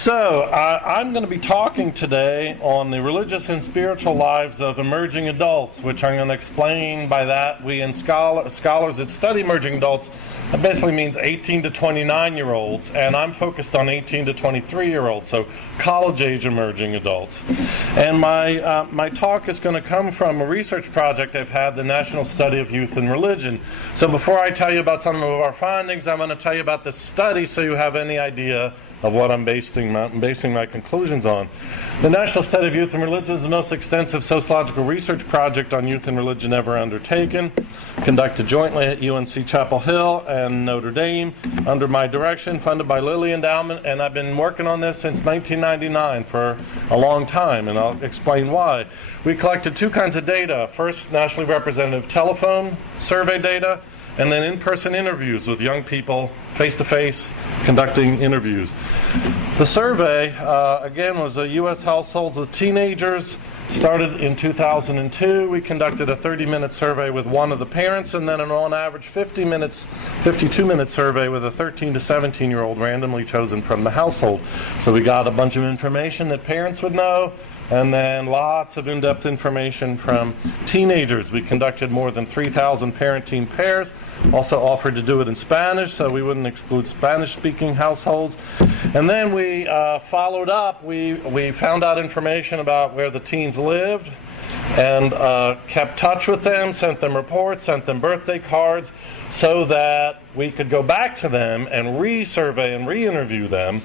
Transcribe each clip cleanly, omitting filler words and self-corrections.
So, I'm going to be talking today on the religious and spiritual lives of emerging adults, which I'm going to explain by that. We in scholars that study emerging adults, that basically means 18 to 29-year-olds, and I'm focused on 18 to 23-year-olds, so college-age emerging adults. And my talk is going to come from a research project I've had, the National Study of Youth and Religion. So before I tell you about some of our findings, I'm going to tell you about the study so you have any idea of what I'm basing my conclusions on. The National Study of Youth and Religion is the most extensive sociological research project on youth and religion ever undertaken, conducted jointly at UNC Chapel Hill and Notre Dame, under my direction, funded by Lilly Endowment, and I've been working on this since 1999 for a long time, and I'll explain why. We collected two kinds of data. First, nationally representative telephone survey data, and then in-person interviews with young people, face-to-face, conducting interviews. The survey, again, was a U.S. households with teenagers, started in 2002. We conducted a 30-minute survey with one of the parents, and then an on average 52-minute survey with a 13 to 17-year-old randomly chosen from the household. So we got a bunch of information that parents would know, and then lots of in-depth information from teenagers. We conducted more than 3,000 parent-teen pairs, also offered to do it in Spanish, so we wouldn't exclude Spanish-speaking households. And then we followed up. We found out information about where the teens lived and kept touch with them, sent them reports, sent them birthday cards, so that we could go back to them and re-survey and re-interview them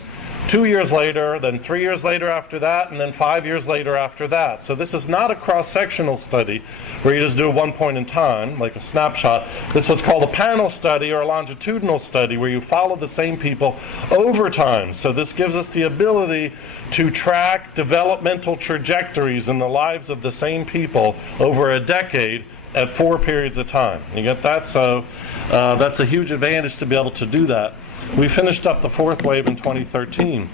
2 years later, then 3 years later after that, and then 5 years later after that. So this is not a cross-sectional study where you just do one point in time, like a snapshot. This is what's called a panel study or a longitudinal study where you follow the same people over time. So this gives us the ability to track developmental trajectories in the lives of the same people over a decade at 4 periods of time. You get that? So that's a huge advantage to be able to do that. We finished up the fourth wave in 2013.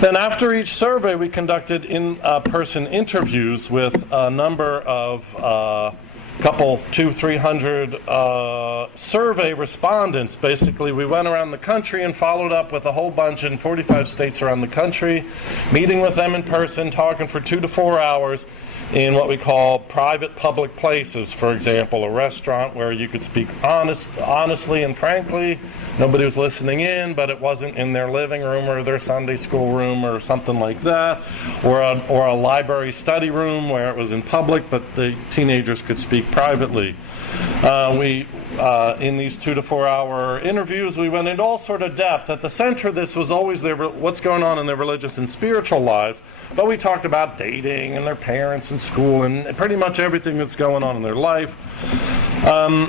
Then after each survey, we conducted in-person interviews with a number of 200-300 survey respondents. Basically, we went around the country and followed up with a whole bunch in 45 states around the country, meeting with them in person, talking for 2 to 4 hours in what we call private public places. For example, a restaurant where you could speak honestly and frankly. Nobody was listening in, but it wasn't in their living room or their Sunday school room or something like that. Or a library study room where it was in public, but the teenagers could speak privately. In these 2 to 4 hour interviews, we went into all sort of depth. At the center of this was always what's going on in their religious and spiritual lives, but we talked about dating and their parents and school and pretty much everything that's going on in their life.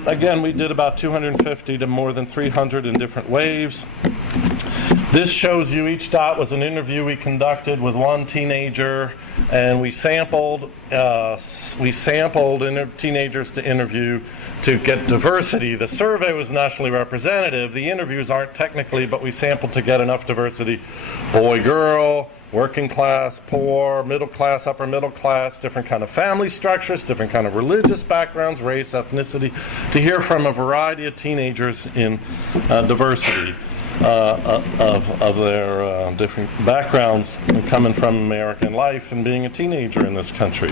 Again, we did about 250 to more than 300 in different waves. This shows you, each dot was an interview we conducted with one teenager, and we sampled teenagers to interview to get diversity. The survey was nationally representative. The interviews aren't technically, but we sampled to get enough diversity. Boy, girl, working class, poor, middle class, upper middle class, different kind of family structures, different kind of religious backgrounds, race, ethnicity, to hear from a variety of teenagers in diversity of their different backgrounds coming from American life and being a teenager in this country.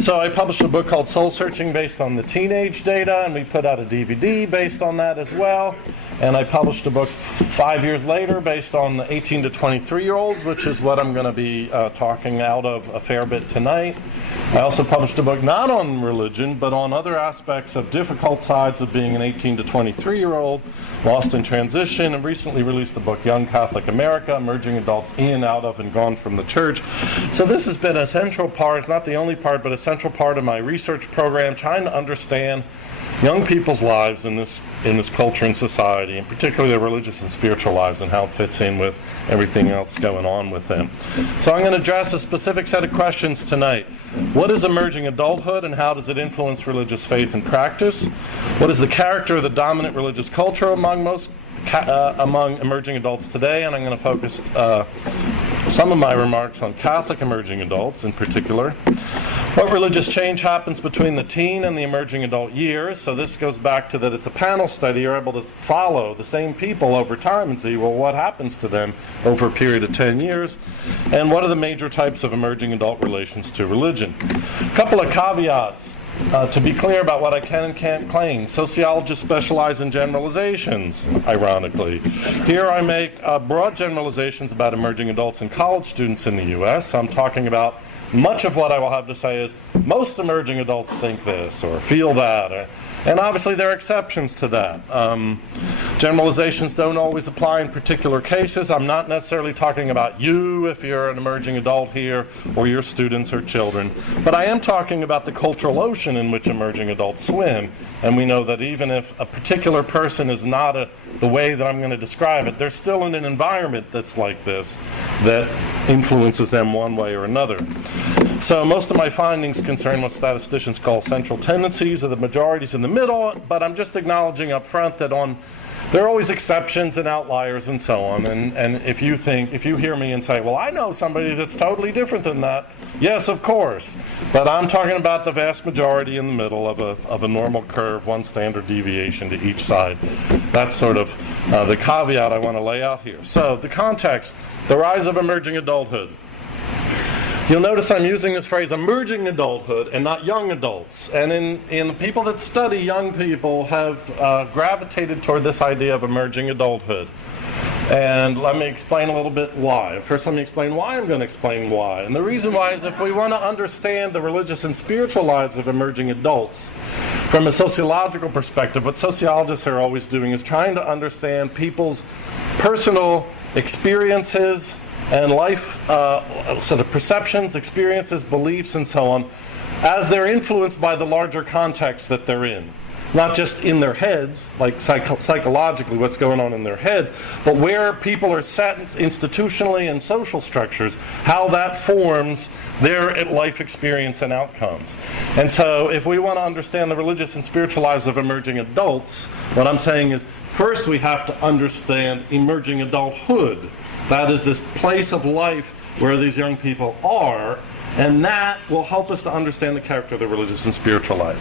So I published a book called Soul Searching based on the teenage data, and we put out a DVD based on that as well. And I published a book 5 years later based on the 18 to 23-year-olds, which is what I'm going to be talking out of a fair bit tonight. I also published a book not on religion, but on other aspects of difficult sides of being an 18 to 23-year-old, lost in transition, and recently released the book Young Catholic America, Emerging Adults in, Out of, and Gone from the Church. So this has been a central part, it's not the only part, but a central part of my research program, trying to understand young people's lives in this culture and society, and particularly their religious and spiritual lives and how it fits in with everything else going on with them. So I'm going to address a specific set of questions tonight. What is emerging adulthood and how does it influence religious faith and practice? What is the character of the dominant religious culture among emerging adults today? And I'm going to focus some of my remarks on Catholic emerging adults in particular. What religious change happens between the teen and the emerging adult years? So this goes back to that it's a panel study. You're able to follow the same people over time and see, well, what happens to them over a period of 10 years? And what are the major types of emerging adult relations to religion? A couple of caveats. To be clear about what I can and can't claim, sociologists specialize in generalizations, ironically. Here I make broad generalizations about emerging adults and college students in the U.S. I'm talking about much of what I will have to say is most emerging adults think this or feel that. And obviously there are exceptions to that. Generalizations don't always apply in particular cases. I'm not necessarily talking about you if you're an emerging adult here or your students or children. But I am talking about the cultural ocean in which emerging adults swim. And we know that even if a particular person is not the way that I'm going to describe it, they're still in an environment that's like this that influences them one way or another. So most of my findings concern what statisticians call central tendencies, or the majorities in the middle, but I'm just acknowledging up front that there are always exceptions and outliers and so on. And if you hear me and say, well, I know somebody that's totally different than that, yes, of course. But I'm talking about the vast majority in the middle of a normal curve, one standard deviation to each side. That's sort of the caveat I want to lay out here. So the context, the rise of emerging adulthood. You'll notice I'm using this phrase emerging adulthood and not young adults. And in the people that study young people have gravitated toward this idea of emerging adulthood. And let me explain a little bit why. First, let me explain why I'm going to explain why. And the reason why is if we want to understand the religious and spiritual lives of emerging adults from a sociological perspective, what sociologists are always doing is trying to understand people's personal experiences and life, so the perceptions, experiences, beliefs, and so on, as they're influenced by the larger context that they're in. Not just in their heads, like psychologically what's going on in their heads, but where people are set institutionally in social structures, how that forms their life experience and outcomes. And so if we want to understand the religious and spiritual lives of emerging adults, what I'm saying is, first we have to understand emerging adulthood. That is this place of life where these young people are, and that will help us to understand the character of the religious and spiritual life.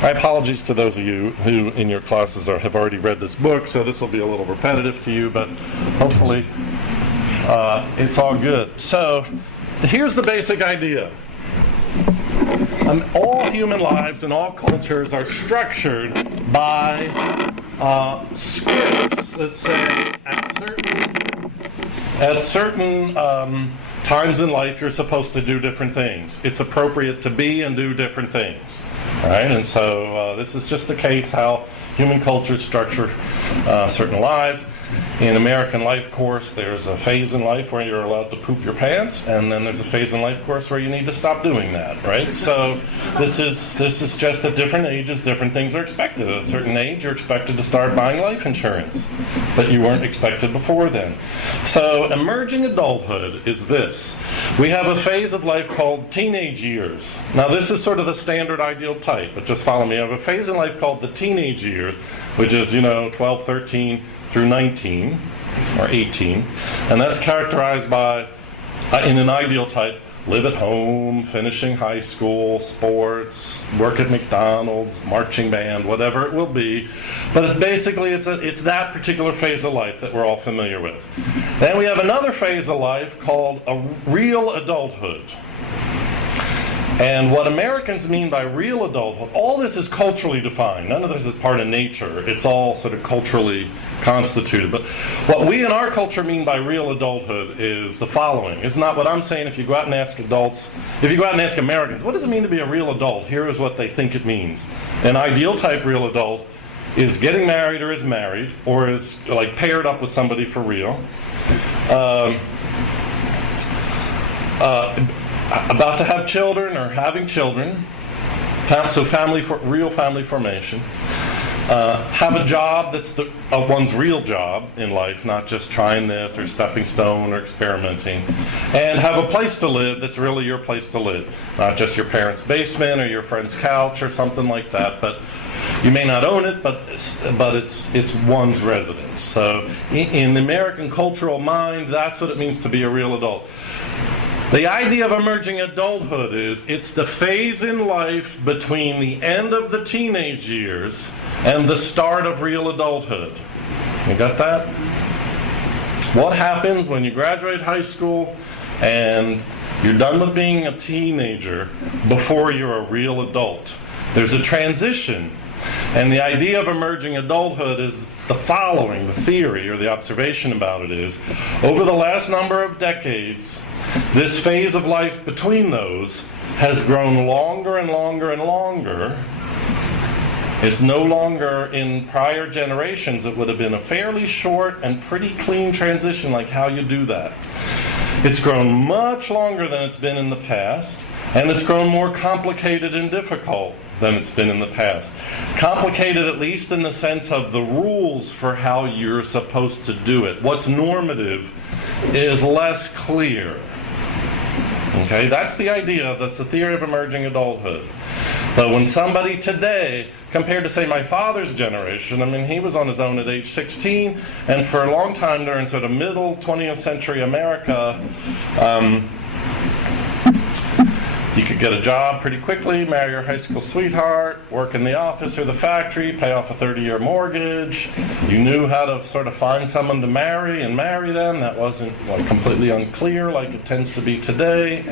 My apologies to those of you who in your classes have already read this book, so this will be a little repetitive to you, but hopefully it's all good. So here's the basic idea. All human lives and all cultures are structured by scripts that say at certain times in life you're supposed to do different things. It's appropriate to be and do different things. All right? And so this is just the case how human cultures structure certain lives. In American Life course, there's a phase in life where you're allowed to poop your pants, and then there's a phase in life course where you need to stop doing that, right? So this is just at different ages, different things are expected. At a certain age, you're expected to start buying life insurance, but you weren't expected before then. So emerging adulthood is this. We have a phase of life called teenage years. Now this is sort of the standard ideal type, but just follow me. I have a phase in life called the teenage years, which is, 12, 13, through 19 or 18, and that's characterized by, in an ideal type, live at home, finishing high school, sports, work at McDonald's, marching band, whatever it will be. But basically it's that particular phase of life that we're all familiar with. Then we have another phase of life called a real adulthood. And what Americans mean by real adulthood, all this is culturally defined. None of this is part of nature. It's all sort of culturally constituted. But what we in our culture mean by real adulthood is the following. It's not what I'm saying if you go out and ask adults, if you go out and ask Americans, what does it mean to be a real adult? Here is what they think it means. An ideal type real adult is getting married or is married, or is like paired up with somebody for real. About to have children or having children, so real family formation. Have a job that's one's real job in life, not just trying this or stepping stone or experimenting. And have a place to live that's really your place to live. Not just your parents' basement or your friend's couch or something like that, but you may not own it, but it's one's residence. So in the American cultural mind, that's what it means to be a real adult. The idea of emerging adulthood is it's the phase in life between the end of the teenage years and the start of real adulthood. You got that? What happens when you graduate high school and you're done with being a teenager before you're a real adult? There's a transition. And the idea of emerging adulthood is the following. The theory or the observation about it is, over the last number of decades, this phase of life between those has grown longer and longer and longer. It's no longer, in prior generations, it would have been a fairly short and pretty clean transition, like how you do that. It's grown much longer than it's been in the past, and it's grown more complicated and difficult than it's been in the past. Complicated at least in the sense of the rules for how you're supposed to do it. What's normative is less clear. Okay, that's the idea, that's the theory of emerging adulthood. So when somebody today, compared to say my father's generation, I mean he was on his own at age 16, and for a long time during sort of middle 20th century America, you could get a job pretty quickly, marry your high school sweetheart, work in the office or the factory, pay off a 30-year mortgage. You knew how to sort of find someone to marry and marry them. That wasn't completely unclear like it tends to be today.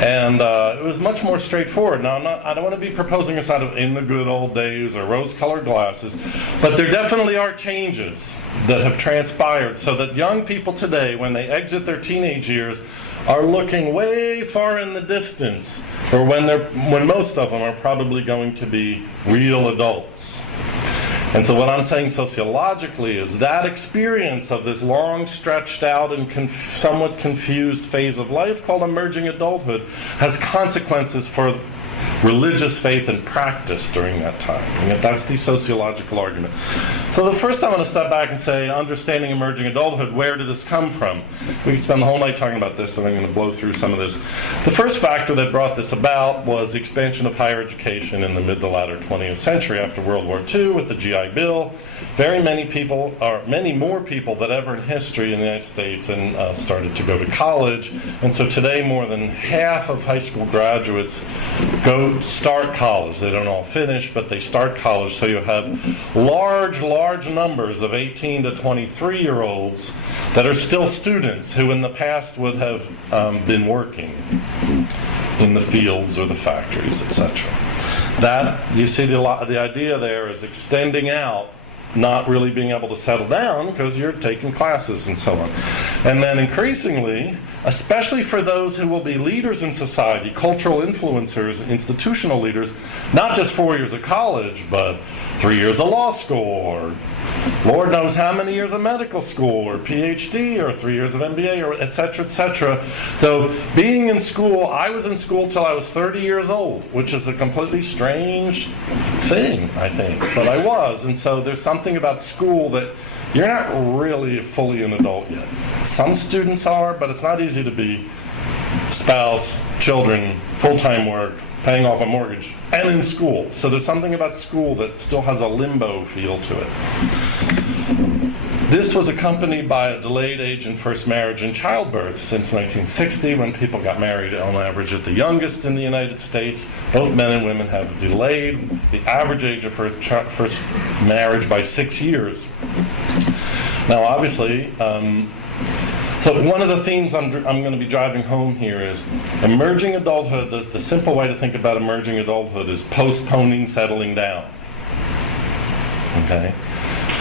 And it was much more straightforward. Now, I don't want to be proposing this out of in the good old days or rose-colored glasses, but there definitely are changes that have transpired so that young people today, when they exit their teenage years, are looking way far in the distance, or when most of them are probably going to be real adults. And so what I'm saying sociologically is that experience of this long, stretched out, and somewhat confused phase of life called emerging adulthood has consequences for religious faith and practice during that time. And that's the sociological argument. So the first I want to step back and say, understanding emerging adulthood, where did this come from? We could spend the whole night talking about this, but I'm going to blow through some of this. The first factor that brought this about was the expansion of higher education in the mid to latter 20th century after World War II with the GI Bill. Very many people, or many more people than ever in history in the United States, and started to go to college. And so today more than half of high school graduates start college. They don't all finish, but they start college. So you have large numbers of 18 to 23-year-olds that are still students who in the past would have been working in the fields or the factories, etc. That, you see, the idea there is extending out, not really being able to settle down because you're taking classes and so on. And then increasingly, especially for those who will be leaders in society, cultural influencers, institutional leaders, not just 4 years of college, but 3 years of law school, or Lord knows how many years of medical school, or PhD, or 3 years of MBA, or et cetera, et cetera. So being in school, I was in school till I was 30 years old, which is a completely strange thing, I think, but I was. And so there's something about school that you're not really fully an adult yet. Some students are, but it's not easy to be spouse, children, full-time work, paying off a mortgage, and in school. So there's something about school that still has a limbo feel to it. This was accompanied by a delayed age in first marriage and childbirth since 1960, when people got married on average at the youngest in the United States. Both men and women have delayed the average age of first marriage by 6 years. Now, obviously, so one of the themes I'm going to be driving home here is emerging adulthood. The simple way to think about emerging adulthood is postponing settling down. Okay?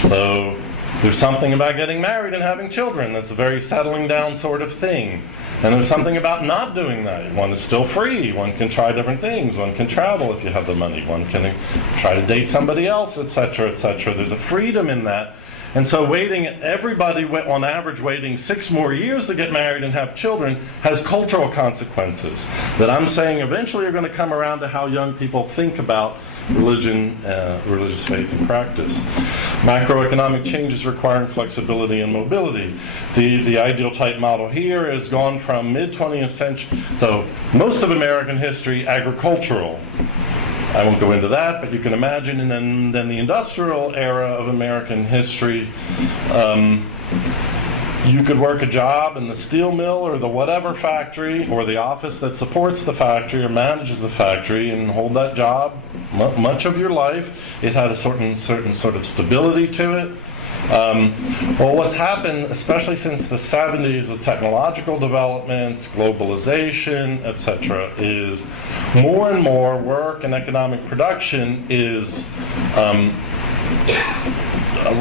So there's something about getting married and having children that's a very settling down sort of thing. And there's something about not doing that. One is still free. One can try different things. One can travel if you have the money. One can try to date somebody else, etc., etc. There's a freedom in that. And so everybody on average waiting 6 more years to get married and have children has cultural consequences that I'm saying eventually are going to come around to how young people think about religion, religious faith and practice. Macroeconomic changes requiring flexibility and mobility. The ideal type model here has gone from mid-20th century, so most of American history agricultural. I won't go into that, but you can imagine, and then the industrial era of American history, You could work a job in the steel mill or the whatever factory or the office that supports the factory or manages the factory and hold that job much of your life. It had a certain sort of stability to it. Well, what's happened, especially since the 70s with technological developments, globalization, etc., is more and more work and economic production is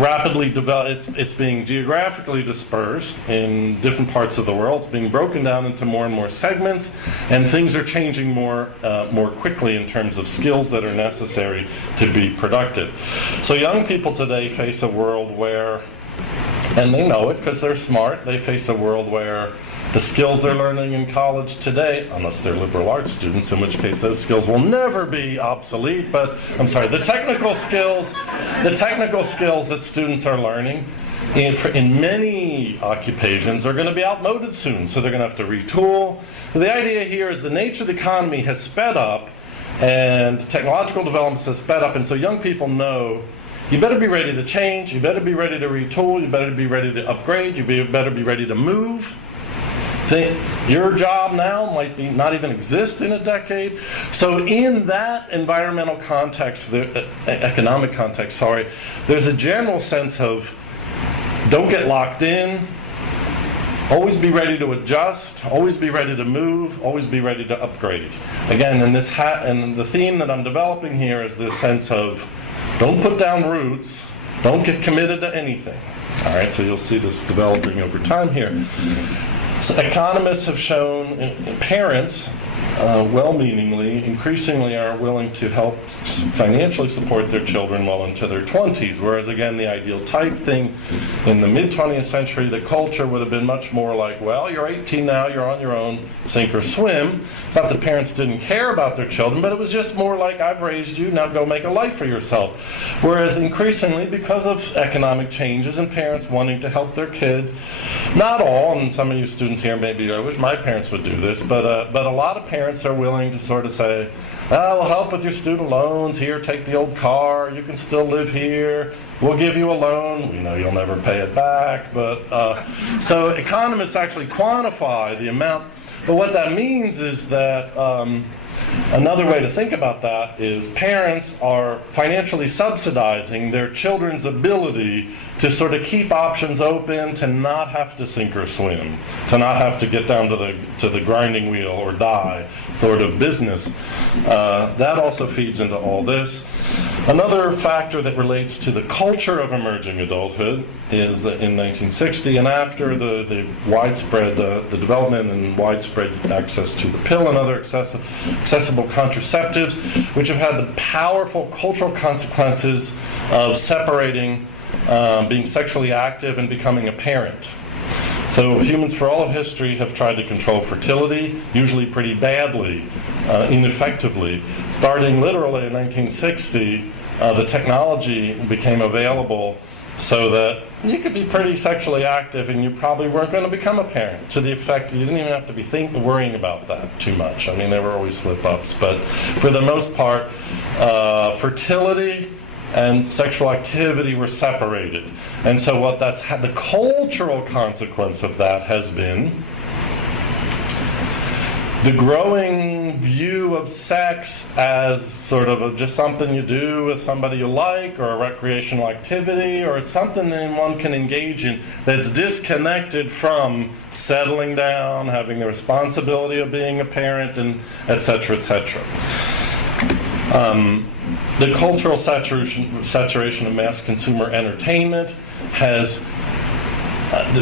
rapidly developed. It's being geographically dispersed in different parts of the world. It's being broken down into more and more segments, and things are changing more quickly in terms of skills that are necessary to be productive. So young people today face a world where, and they know it because they're smart, they face a world where the skills they're learning in college today, unless they're liberal arts students, in which case those skills will never be obsolete, but the technical skills that students are learning in many occupations are going to be outmoded soon, so they're going to have to retool. The idea here is the nature of the economy has sped up, and technological developments has sped up, and so young people know you better be ready to change, you better be ready to retool, you better be ready to upgrade, you better be ready to move. Your job now might be not even exist in a decade. So in that environmental context, the economic context, there's a general sense of don't get locked in, always be ready to adjust, always be ready to move, always be ready to upgrade. Again, and the theme that I'm developing here is this sense of don't put down roots, don't get committed to anything. All right, so you'll see this developing over time here. So economists have shown, parents, well-meaningly, increasingly are willing to help financially support their children well into their 20s, whereas again the ideal type thing in the mid-20th century, the culture would have been much more like, well, you're 18 now, you're on your own, sink or swim. It's not that parents didn't care about their children, but it was just more like, I've raised you, now go make a life for yourself. Whereas increasingly, because of economic changes and parents wanting to help their kids, not all, and some of you students here maybe, I wish my parents would do this, but a lot of parents are willing to sort of say, we'll help with your student loans, here, take the old car, you can still live here, we'll give you a loan, we know you'll never pay it back, but so economists actually quantify the amount, but what that means is that another way to think about that is parents are financially subsidizing their children's ability to sort of keep options open, to not have to sink or swim, to not have to get down to the grinding wheel or die sort of business. That also feeds into all this. Another factor that relates to the culture of emerging adulthood is that in 1960 and after the widespread, the development and widespread access to the pill and other accessible contraceptives, which have had the powerful cultural consequences of separating being sexually active and becoming a parent. So humans for all of history have tried to control fertility, usually pretty badly, ineffectively. Starting literally in 1960, the technology became available so that you could be pretty sexually active and you probably weren't going to become a parent, to the effect you didn't even have to be worrying about that too much. I mean, there were always slip-ups, but for the most part, fertility and sexual activity were separated. And so what that's had, the cultural consequence of that has been the growing view of sex as sort of just something you do with somebody you like, or a recreational activity, or it's something that one can engage in that's disconnected from settling down, having the responsibility of being a parent, and et cetera, et cetera. The cultural saturation of mass consumer entertainment has,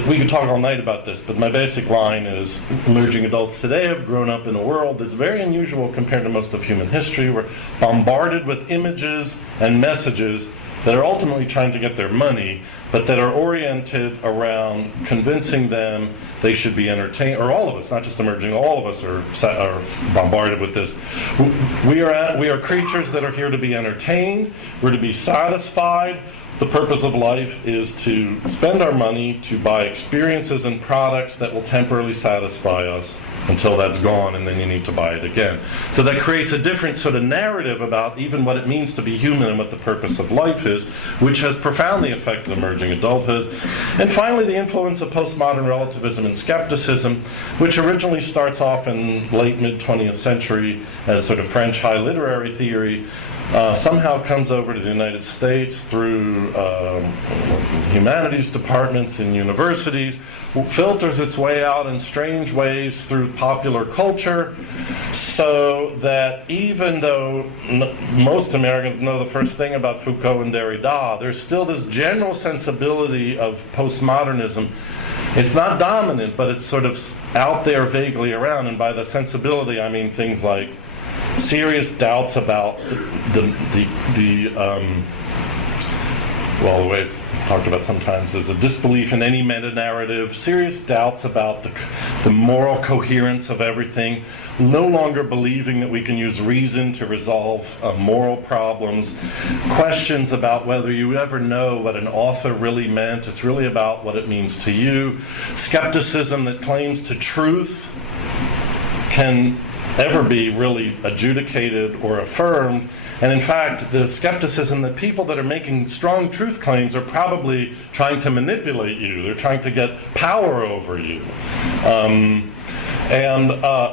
we could talk all night about this, but my basic line is emerging adults today have grown up in a world that's very unusual compared to most of human history. We're bombarded with images and messages that are ultimately trying to get their money, but that are oriented around convincing them they should be entertained, or all of us, not just emerging, all of us are bombarded with this. We are creatures that are here to be entertained, we're to be satisfied. The purpose of life is to spend our money to buy experiences and products that will temporarily satisfy us until that's gone, and then you need to buy it again. So that creates a different sort of narrative about even what it means to be human and what the purpose of life is, which has profoundly affected emerging emerging adulthood. And finally, the influence of postmodern relativism and skepticism, which originally starts off in late mid-20th century as sort of French high literary theory, somehow comes over to the United States through humanities departments in universities, filters its way out in strange ways through popular culture, so that even though most Americans know the first thing about Foucault and Derrida, there's still this general sensibility of postmodernism. It's not dominant, but it's sort of out there vaguely around, and by the sensibility I mean things like serious doubts about the way it's talked about sometimes is a disbelief in any meta-narrative, serious doubts about the moral coherence of everything, no longer believing that we can use reason to resolve moral problems, questions about whether you ever know what an author really meant. It's really about what it means to you. Skepticism that claims to truth can ever be really adjudicated or affirmed. And in fact, the skepticism that people that are making strong truth claims are probably trying to manipulate you. They're trying to get power over you.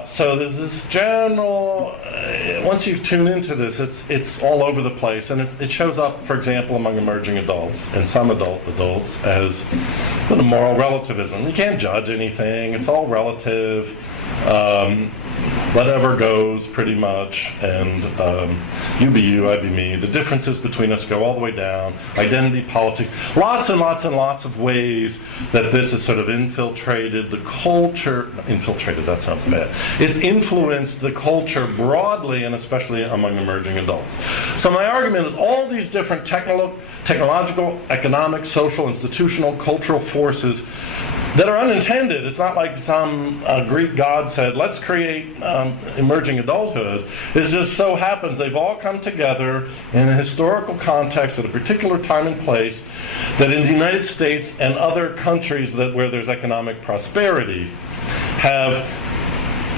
So there's this general, once you tune into this, it's all over the place. And it shows up, for example, among emerging adults and some adults as moral relativism. You can't judge anything. It's all relative. Whatever goes, pretty much, and you be you, I be me. The differences between us go all the way down. Identity politics, lots and lots and lots of ways that this has sort of infiltrated the culture. Infiltrated, that sounds bad. It's influenced the culture broadly, and especially among emerging adults. So my argument is all these different technological, economic, social, institutional, cultural forces that are unintended. It's not like some Greek god said, let's create emerging adulthood. It just so happens they've all come together in a historical context at a particular time and place that in the United States and other countries where there's economic prosperity have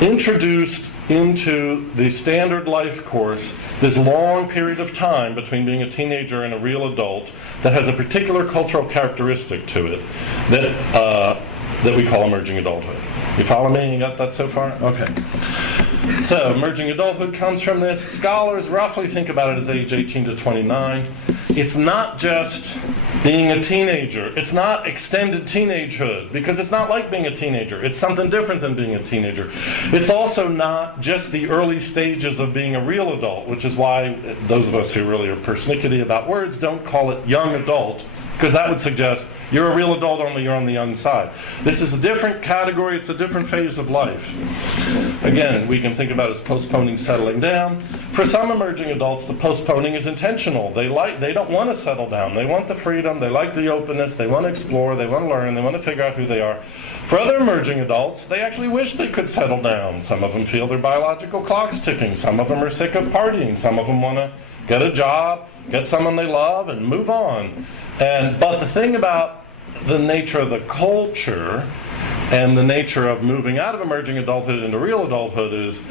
introduced into the standard life course this long period of time between being a teenager and a real adult that has a particular cultural characteristic to it that we call emerging adulthood. You follow me? You got that so far? Okay. So emerging adulthood comes from this. Scholars roughly think about it as age 18 to 29. It's not just being a teenager. It's not extended teenagehood, because it's not like being a teenager. It's something different than being a teenager. It's also not just the early stages of being a real adult, which is why those of us who really are persnickety about words don't call it young adult, because that would suggest you're a real adult, only you're on the young side. This is a different category. It's a different phase of life. Again, we can think about it as postponing settling down. For some emerging adults, the postponing is intentional. They don't want to settle down. They want the freedom. They like the openness. They want to explore. They want to learn. They want to figure out who they are. For other emerging adults, they actually wish they could settle down. Some of them feel their biological clock's ticking. Some of them are sick of partying. Some of them want to get a job, get someone they love, and move on. But the thing about the nature of the culture and the nature of moving out of emerging adulthood into real adulthood is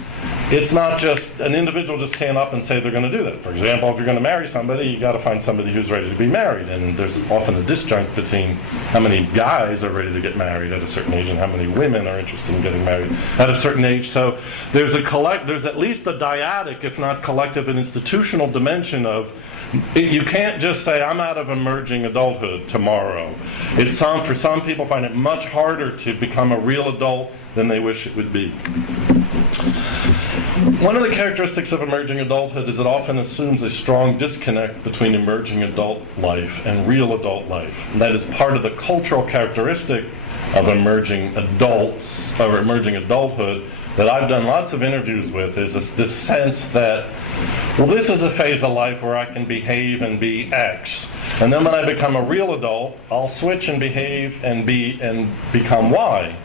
it's not just an individual just can't up and say they're going to do that. For example, if you're going to marry somebody, you got to find somebody who's ready to be married, and there's often a disjunct between how many guys are ready to get married at a certain age and how many women are interested in getting married at a certain age. So there's at least a dyadic, if not collective and institutional dimension of you can't just say, I'm out of emerging adulthood tomorrow. For some people find it much harder to become a real adult than they wish it would be. One of the characteristics of emerging adulthood is it often assumes a strong disconnect between emerging adult life and real adult life. And that is part of the cultural characteristic of emerging adults, or emerging adulthood, that I've done lots of interviews with, is this sense that, well, this is a phase of life where I can behave and be X. And then when I become a real adult, I'll switch and behave and become Y.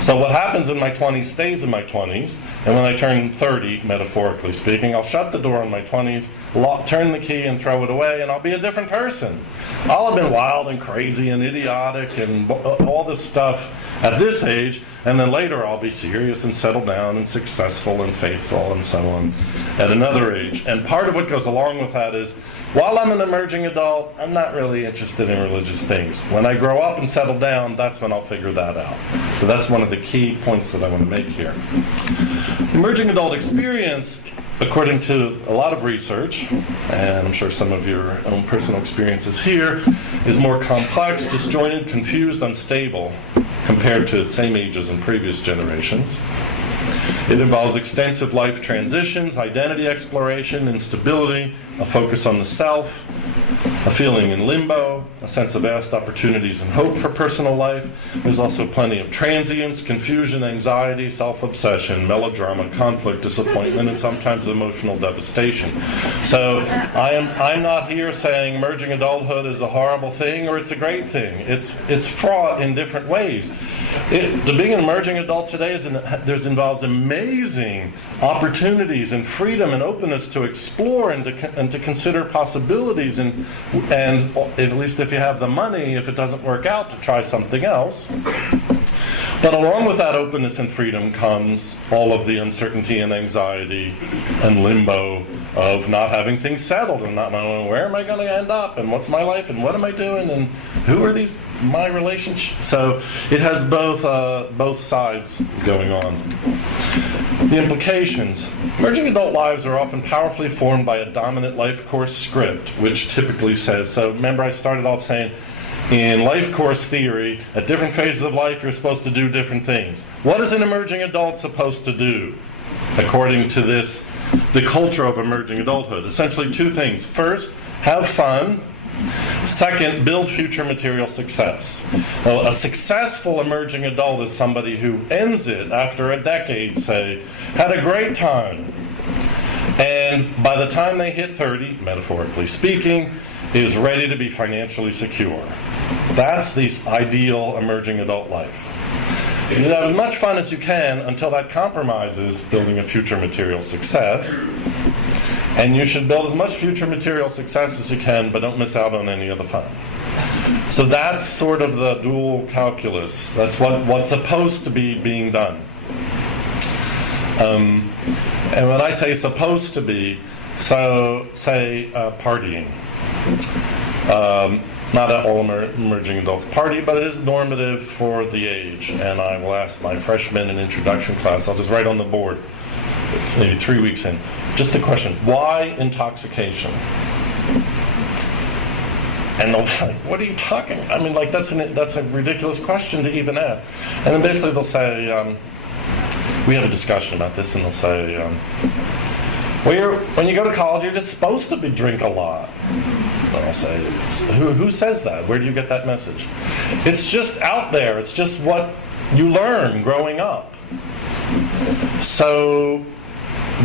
So what happens in my 20s stays in my 20s, and when I turn 30, metaphorically speaking, I'll shut the door in my 20s, turn the key and throw it away, and I'll be a different person. I'll have been wild and crazy and idiotic and all this stuff at this age, and then later I'll be serious and settled down and successful and faithful and so on at another age. And part of what goes along with that is, while I'm an emerging adult, I'm not really interested in religious things. When I grow up and settle down, that's when I'll figure that out. So that's one of the key points that I want to make here. Emerging adult experience, according to a lot of research, and I'm sure some of your own personal experiences here, is more complex, disjointed, confused, unstable compared to the same ages in previous generations. It involves extensive life transitions, identity exploration, instability, a focus on the self, a feeling in limbo, a sense of vast opportunities and hope for personal life. There's also plenty of transience, confusion, anxiety, self-obsession, melodrama, conflict, disappointment, and sometimes emotional devastation. So I'm not here saying emerging adulthood is a horrible thing or it's a great thing. It's fraught in different ways. To being an emerging adult today involves amazing opportunities and freedom and openness to explore and to consider possibilities and at least if you have the money, if it doesn't work out, to try something else. But along with that openness and freedom comes all of the uncertainty and anxiety and limbo of not having things settled and not knowing where am I going to end up and what's my life and what am I doing and who are my relationships. So it has both sides going on. The implications. Emerging adult lives are often powerfully formed by a dominant life course script, which typically says, so remember I started off saying, in life course theory, at different phases of life, you're supposed to do different things. What is an emerging adult supposed to do, according to the culture of emerging adulthood? Essentially two things. First, have fun. Second, build future material success. Well, a successful emerging adult is somebody who ends it after a decade, say, had a great time. And by the time they hit 30, metaphorically speaking, is ready to be financially secure. That's the ideal emerging adult life. You have as much fun as you can until that compromises building a future material success. And you should build as much future material success as you can, but don't miss out on any of the fun. So that's sort of the dual calculus. That's what's supposed to be being done. And when I say supposed to be, so say partying. Not that all emerging adults party, but it is normative for the age. And I will ask my freshmen in introduction class, I'll just write on the board, it's maybe 3 weeks in, just the question, why intoxication? And they'll be like, what are you talking? I mean, like, that's a ridiculous question to even ask. And then basically they'll say, we have a discussion about this, and they'll say, well, when you go to college, you're just supposed to drink a lot. And I'll say, who says that? Where do you get that message? It's just out there. It's just what you learn growing up. So,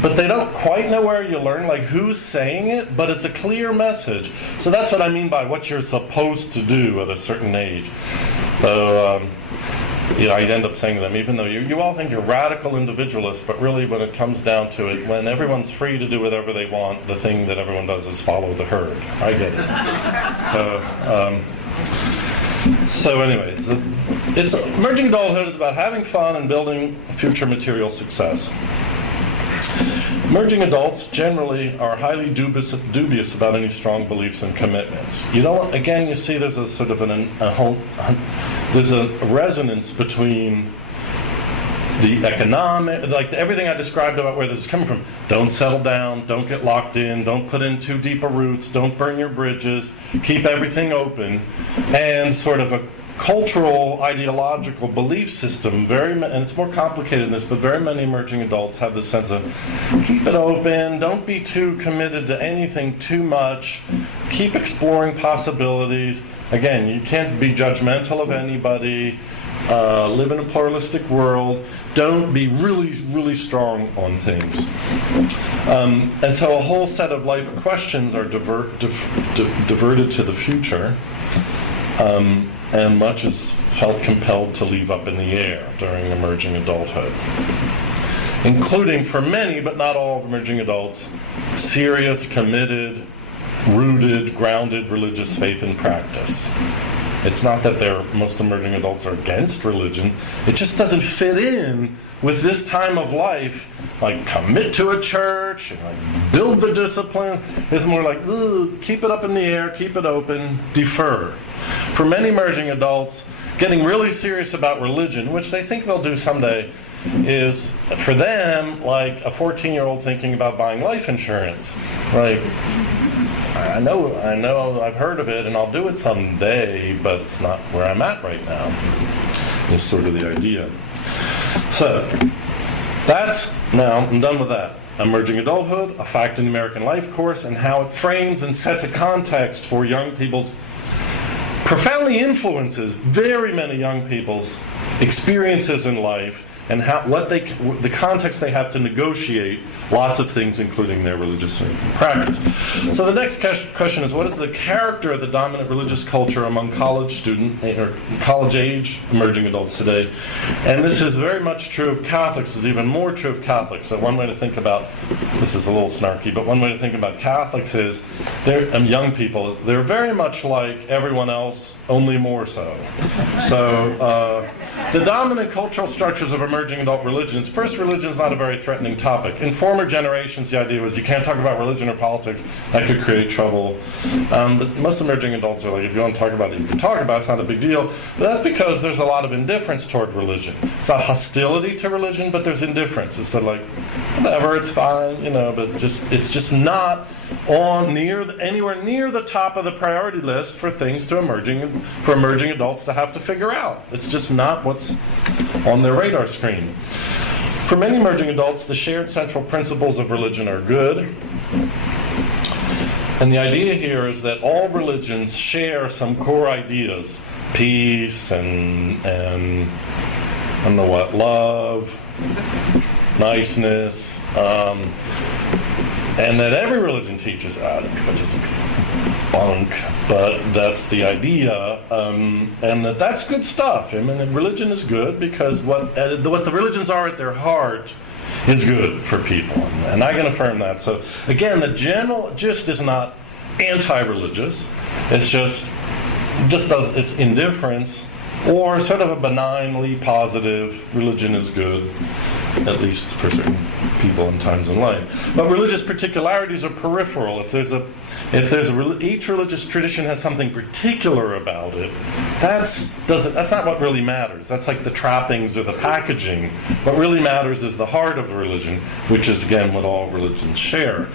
but they don't quite know where you learn, like who's saying it, but it's a clear message. So that's what I mean by what you're supposed to do at a certain age. So, I'd end up saying to them, even though you all think you're radical individualists, but really when it comes down to it, when everyone's free to do whatever they want, the thing that everyone does is follow the herd. I get it. So anyway, it's emerging adulthood is about having fun and building future material success. Emerging adults generally are highly dubious about any strong beliefs and commitments. You see there's a sort of there's a resonance between the economic, like everything I described about where this is coming from. Don't settle down, don't get locked in, don't put in too deep a roots, don't burn your bridges, keep everything open, and sort of a cultural, ideological belief system, and it's more complicated than this, but very many emerging adults have this sense of keep it open, don't be too committed to anything too much, keep exploring possibilities. Again, you can't be judgmental of anybody, live in a pluralistic world, don't be really, really strong on things. And so a whole set of life questions are diverted to the future. And much is felt compelled to leave up in the air during emerging adulthood, including, for many, but not all of emerging adults, serious, committed, rooted, grounded religious faith and practice. It's not that most emerging adults are against religion. It just doesn't fit in with this time of life. Like, commit to a church, and like build the discipline. It's more like, ooh, keep it up in the air, keep it open, defer. For many emerging adults, getting really serious about religion, which they think they'll do someday, is for them like a 14-year-old thinking about buying life insurance. Like, I know, I've heard of it, and I'll do it someday, but it's not where I'm at right now. Is sort of the idea. So, now I'm done with that. Emerging Adulthood, a Fact in the American Life course, and how it frames and sets a context for young people's, profoundly influences very many young people's experiences in life, and the context they have to negotiate lots of things, including their religious faith and practice. So the next question is, what is the character of the dominant religious culture among college age emerging adults today? And this is very much true of Catholics. It's even more true of Catholics. So one way to think about, this is a little snarky, but one way to think about Catholics is, young people, they're very much like everyone else, only more so. So the dominant cultural structures of emerging adult religions. First, religion is not a very threatening topic. In former generations, the idea was you can't talk about religion or politics. That could create trouble. But most emerging adults are like, if you want to talk about it, you can talk about it. It's not a big deal. But that's because there's a lot of indifference toward religion. It's not hostility to religion, but there's indifference. It's sort of like, whatever, it's fine, but it's just not anywhere near the top of the priority list for things for emerging adults to have to figure out. It's just not what's on their radar screen. For many emerging adults, the shared central principles of religion are good. And the idea here is that all religions share some core ideas. Peace and I don't know what, love, niceness, and that every religion teaches that, which is bunk, but that's the idea, and that's good stuff. I mean, religion is good because what the religions are at their heart is good for people, and I can affirm that. So again, the general gist is not anti-religious. It's it's indifference, or sort of a benignly positive, religion is good, at least for certain people and times in life. But religious particularities are peripheral. Each religious tradition has something particular about it, that's not what really matters. That's like the trappings or the packaging. What really matters is the heart of the religion, which is again what all religions share.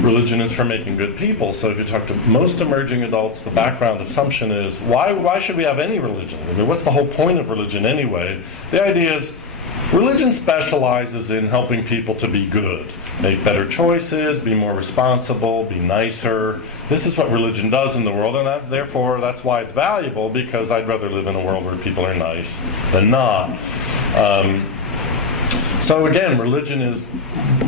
Religion is for making good people. So if you talk to most emerging adults, the background assumption is, why should we have any religion? I mean, what's the whole point of religion anyway? The idea is, religion specializes in helping people to be good, make better choices, be more responsible, be nicer. This is what religion does in the world, and that's why it's valuable, because I'd rather live in a world where people are nice than not. So again, religion is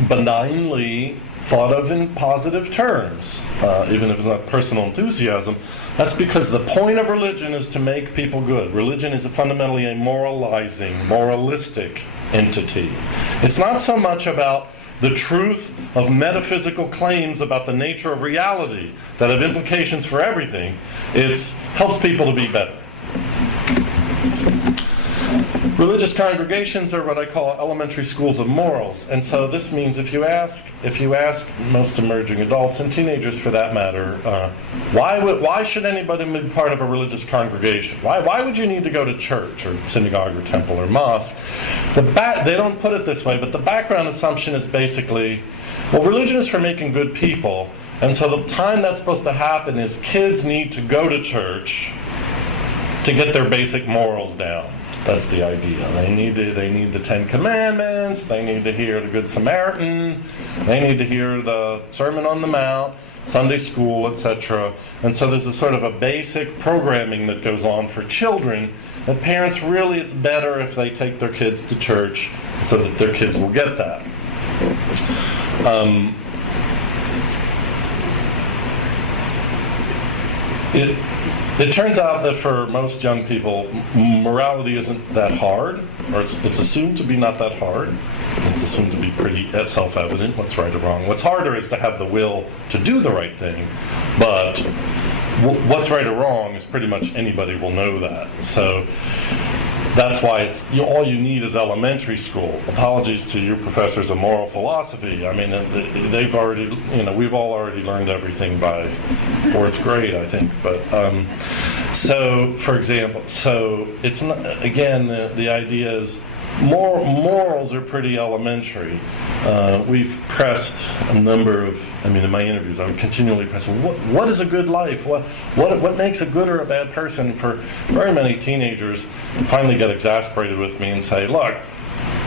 benignly thought of in positive terms, even if it's not personal enthusiasm. That's because the point of religion is to make people good. Religion is fundamentally a moralistic entity. It's not so much about the truth of metaphysical claims about the nature of reality that have implications for everything. It helps people to be better. Religious congregations are what I call elementary schools of morals, and so this means if you ask most emerging adults and teenagers, for that matter, why should anybody be part of a religious congregation? Why would you need to go to church or synagogue or temple or mosque? They don't put it this way, but the background assumption is basically, well, religion is for making good people, and so the time that's supposed to happen is kids need to go to church to get their basic morals down. That's the idea. They need the Ten Commandments, they need to hear the Good Samaritan, they need to hear the Sermon on the Mount, Sunday school, etc. And so there's a sort of a basic programming that goes on for children that parents really, it's better if they take their kids to church so that their kids will get that. It turns out that for most young people, morality isn't that hard, or it's assumed to be not that hard. It's assumed to be pretty self-evident what's right or wrong. What's harder is to have the will to do the right thing, but what's right or wrong is pretty much anybody will know that. So that's why all you need is elementary school. Apologies to your professors of moral philosophy. I mean, they've already, we've all already learned everything by 4th grade, I think. But so, for example, it's not, again, the idea is morals are pretty elementary. We've pressed a number of, in my interviews, I'm continually pressing, what is a good life? What makes a good or a bad person? For very many teenagers finally get exasperated with me and say, look,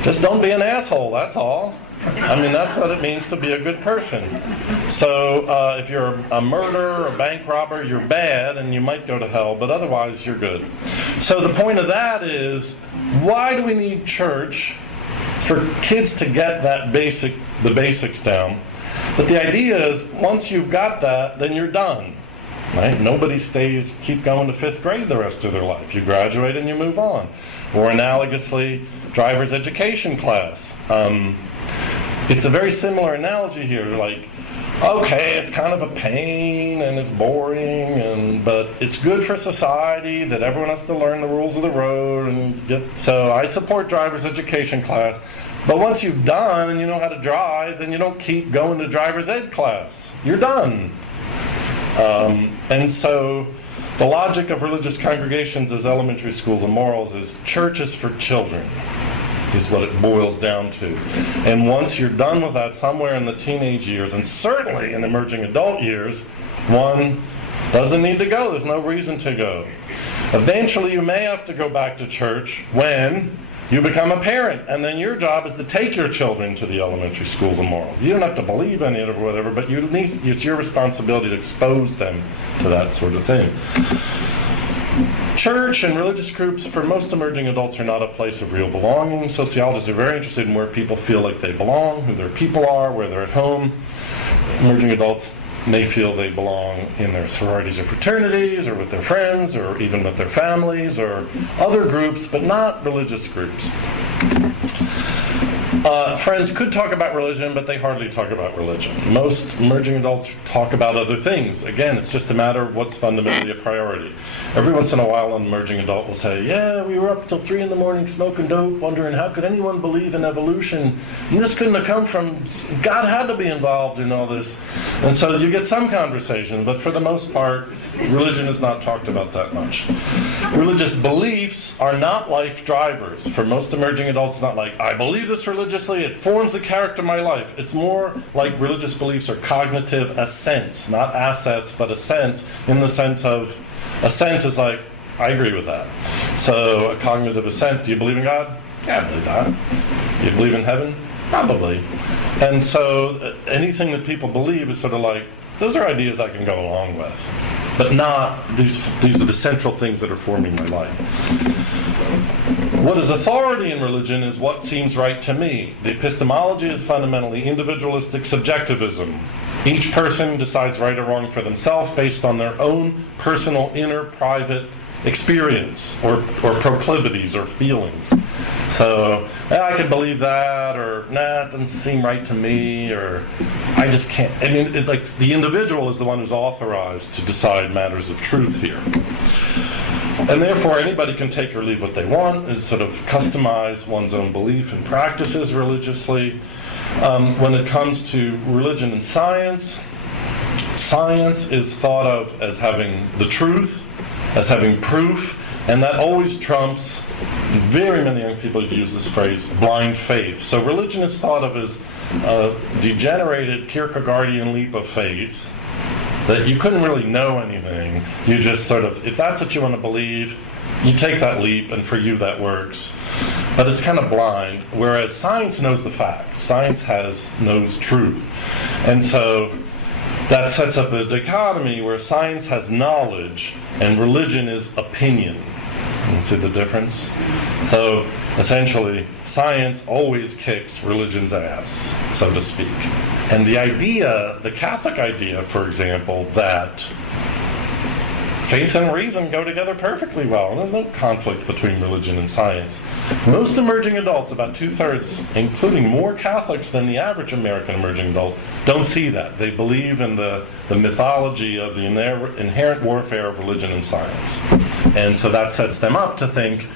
just don't be an asshole, that's all. That's what it means to be a good person. So if you're a murderer, a bank robber, you're bad and you might go to hell, but otherwise you're good. So the point of that is, why do we need church? It's for kids to get the basics down. But the idea is, once you've got that, then you're done. Right? Nobody keep going to 5th grade the rest of their life. You graduate and you move on. Or analogously, driver's education class. It's a very similar analogy here. Like, okay, it's kind of a pain and it's boring, but it's good for society that everyone has to learn the rules of the road. So I support driver's education class. But once you've done and you know how to drive, then you don't keep going to driver's ed class. You're done. And so the logic of religious congregations as elementary schools of morals is churches for children, is what it boils down to. And once you're done with that, somewhere in the teenage years, and certainly in emerging adult years, one doesn't need to go. There's no reason to go. Eventually you may have to go back to church when you become a parent, and then your job is to take your children to the elementary schools of morals. You don't have to believe any of it or whatever, but it's your responsibility to expose them to that sort of thing. Church and religious groups for most emerging adults are not a place of real belonging. Sociologists are very interested in where people feel like they belong, who their people are, where they're at home. Emerging adults may feel they belong in their sororities or fraternities, or with their friends, or even with their families, or other groups, but not religious groups. Friends could talk about religion, but they hardly talk about religion. Most emerging adults talk about other things. Again, it's just a matter of what's fundamentally a priority. Every once in a while, an emerging adult will say, yeah, we were up till 3 in the morning smoking dope, wondering how could anyone believe in evolution? And this couldn't have come from, God had to be involved in all this. And so you get some conversation, but for the most part, religion is not talked about that much. Religious beliefs are not life drivers. For most emerging adults, it's not like, I believe this religiously, it forms the character of my life. It's more like religious beliefs are cognitive assents, not assets, but assents, in the sense of, assent is like, I agree with that. So a cognitive assent, do you believe in God? Yeah, I believe that. Do you believe in heaven? Probably. And so anything that people believe is sort of like, those are ideas I can go along with. But not, these are the central things that are forming my life. What is authority in religion is what seems right to me. The epistemology is fundamentally individualistic subjectivism. Each person decides right or wrong for themselves based on their own personal inner private experience or proclivities or feelings. So I can believe that, or it doesn't seem right to me, or I just can't. It's like the individual is the one who's authorized to decide matters of truth here. And therefore anybody can take or leave what they want, is sort of customize one's own belief and practices religiously. When it comes to religion and science, science is thought of as having the truth, as having proof, and that always trumps, very many young people use this phrase, blind faith. So religion is thought of as a degenerated Kierkegaardian leap of faith, that you couldn't really know anything. You just sort of, if that's what you want to believe, you take that leap, and for you that works. But it's kind of blind, whereas science knows the facts. Science knows truth. And so that sets up a dichotomy where science has knowledge and religion is opinion. You see the difference? So essentially, science always kicks religion's ass, so to speak. And the idea, the Catholic idea, for example, that faith and reason go together perfectly well. There's no conflict between religion and science. Most emerging adults, about 2/3, including more Catholics than the average American emerging adult, don't see that. They believe in the mythology of the inherent warfare of religion and science. And so that sets them up to think,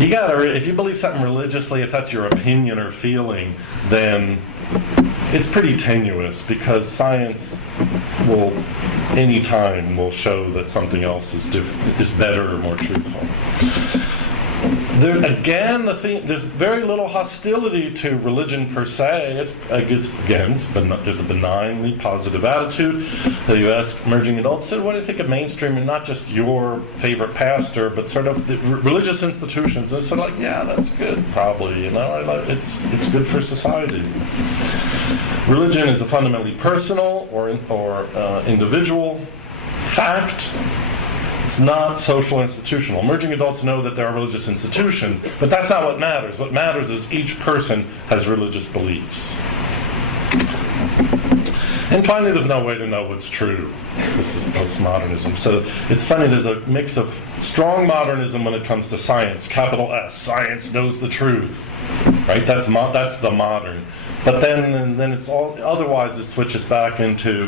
if you believe something religiously, if that's your opinion or feeling, then it's pretty tenuous, because science will, any time, will show that something else is better or more truthful. There's very little hostility to religion per se. There's a benignly positive attitude. You ask emerging adults, so what do you think of mainstream, and not just your favorite pastor, but sort of the religious institutions? And it's sort of like, yeah, that's good, probably. It's good for society. Religion is a fundamentally personal or individual fact. It's not social institutional. Emerging adults know that there are religious institutions, but that's not what matters. What matters is each person has religious beliefs. And finally, there's no way to know what's true. This is postmodernism. So it's funny, there's a mix of strong modernism when it comes to science, capital S. Science knows the truth. Right? That's the modern. But then it's all, otherwise it switches back into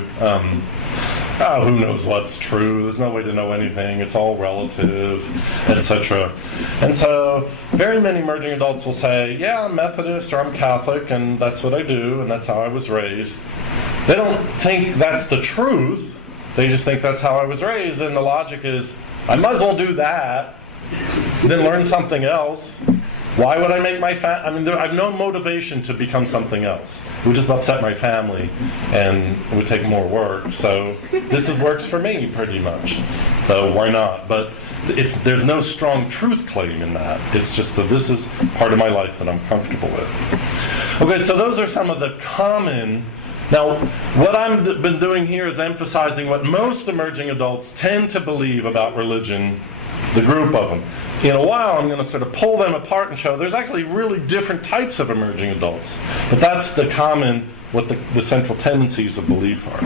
who knows what's true, there's no way to know anything, it's all relative, etc. And so very many emerging adults will say, yeah, I'm Methodist or I'm Catholic, and that's what I do, and that's how I was raised. They don't think that's the truth, they just think that's how I was raised, and the logic is, I might as well do that, then learn something else. Why would I make my I have no motivation to become something else. It would just upset my family, and it would take more work. So this works for me, pretty much. So why not? But there's no strong truth claim in that. It's just that this is part of my life that I'm comfortable with. Okay, so those are some of the common. Now, what I've been doing here is emphasizing what most emerging adults tend to believe about religion, the group of them. In a while, I'm going to sort of pull them apart and show there's actually really different types of emerging adults. But that's what the central tendencies of belief are.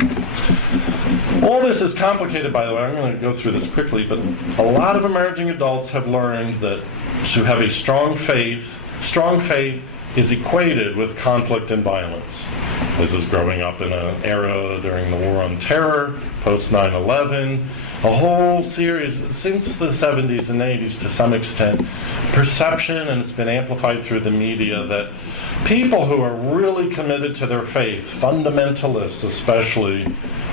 All this is complicated, by the way. I'm going to go through this quickly, but a lot of emerging adults have learned that to have a strong faith is equated with conflict and violence. This is growing up in an era during the War on Terror, post 9/11, a whole series, since the 70s and 80s to some extent, perception, and it's been amplified through the media, that people who are really committed to their faith, fundamentalists especially,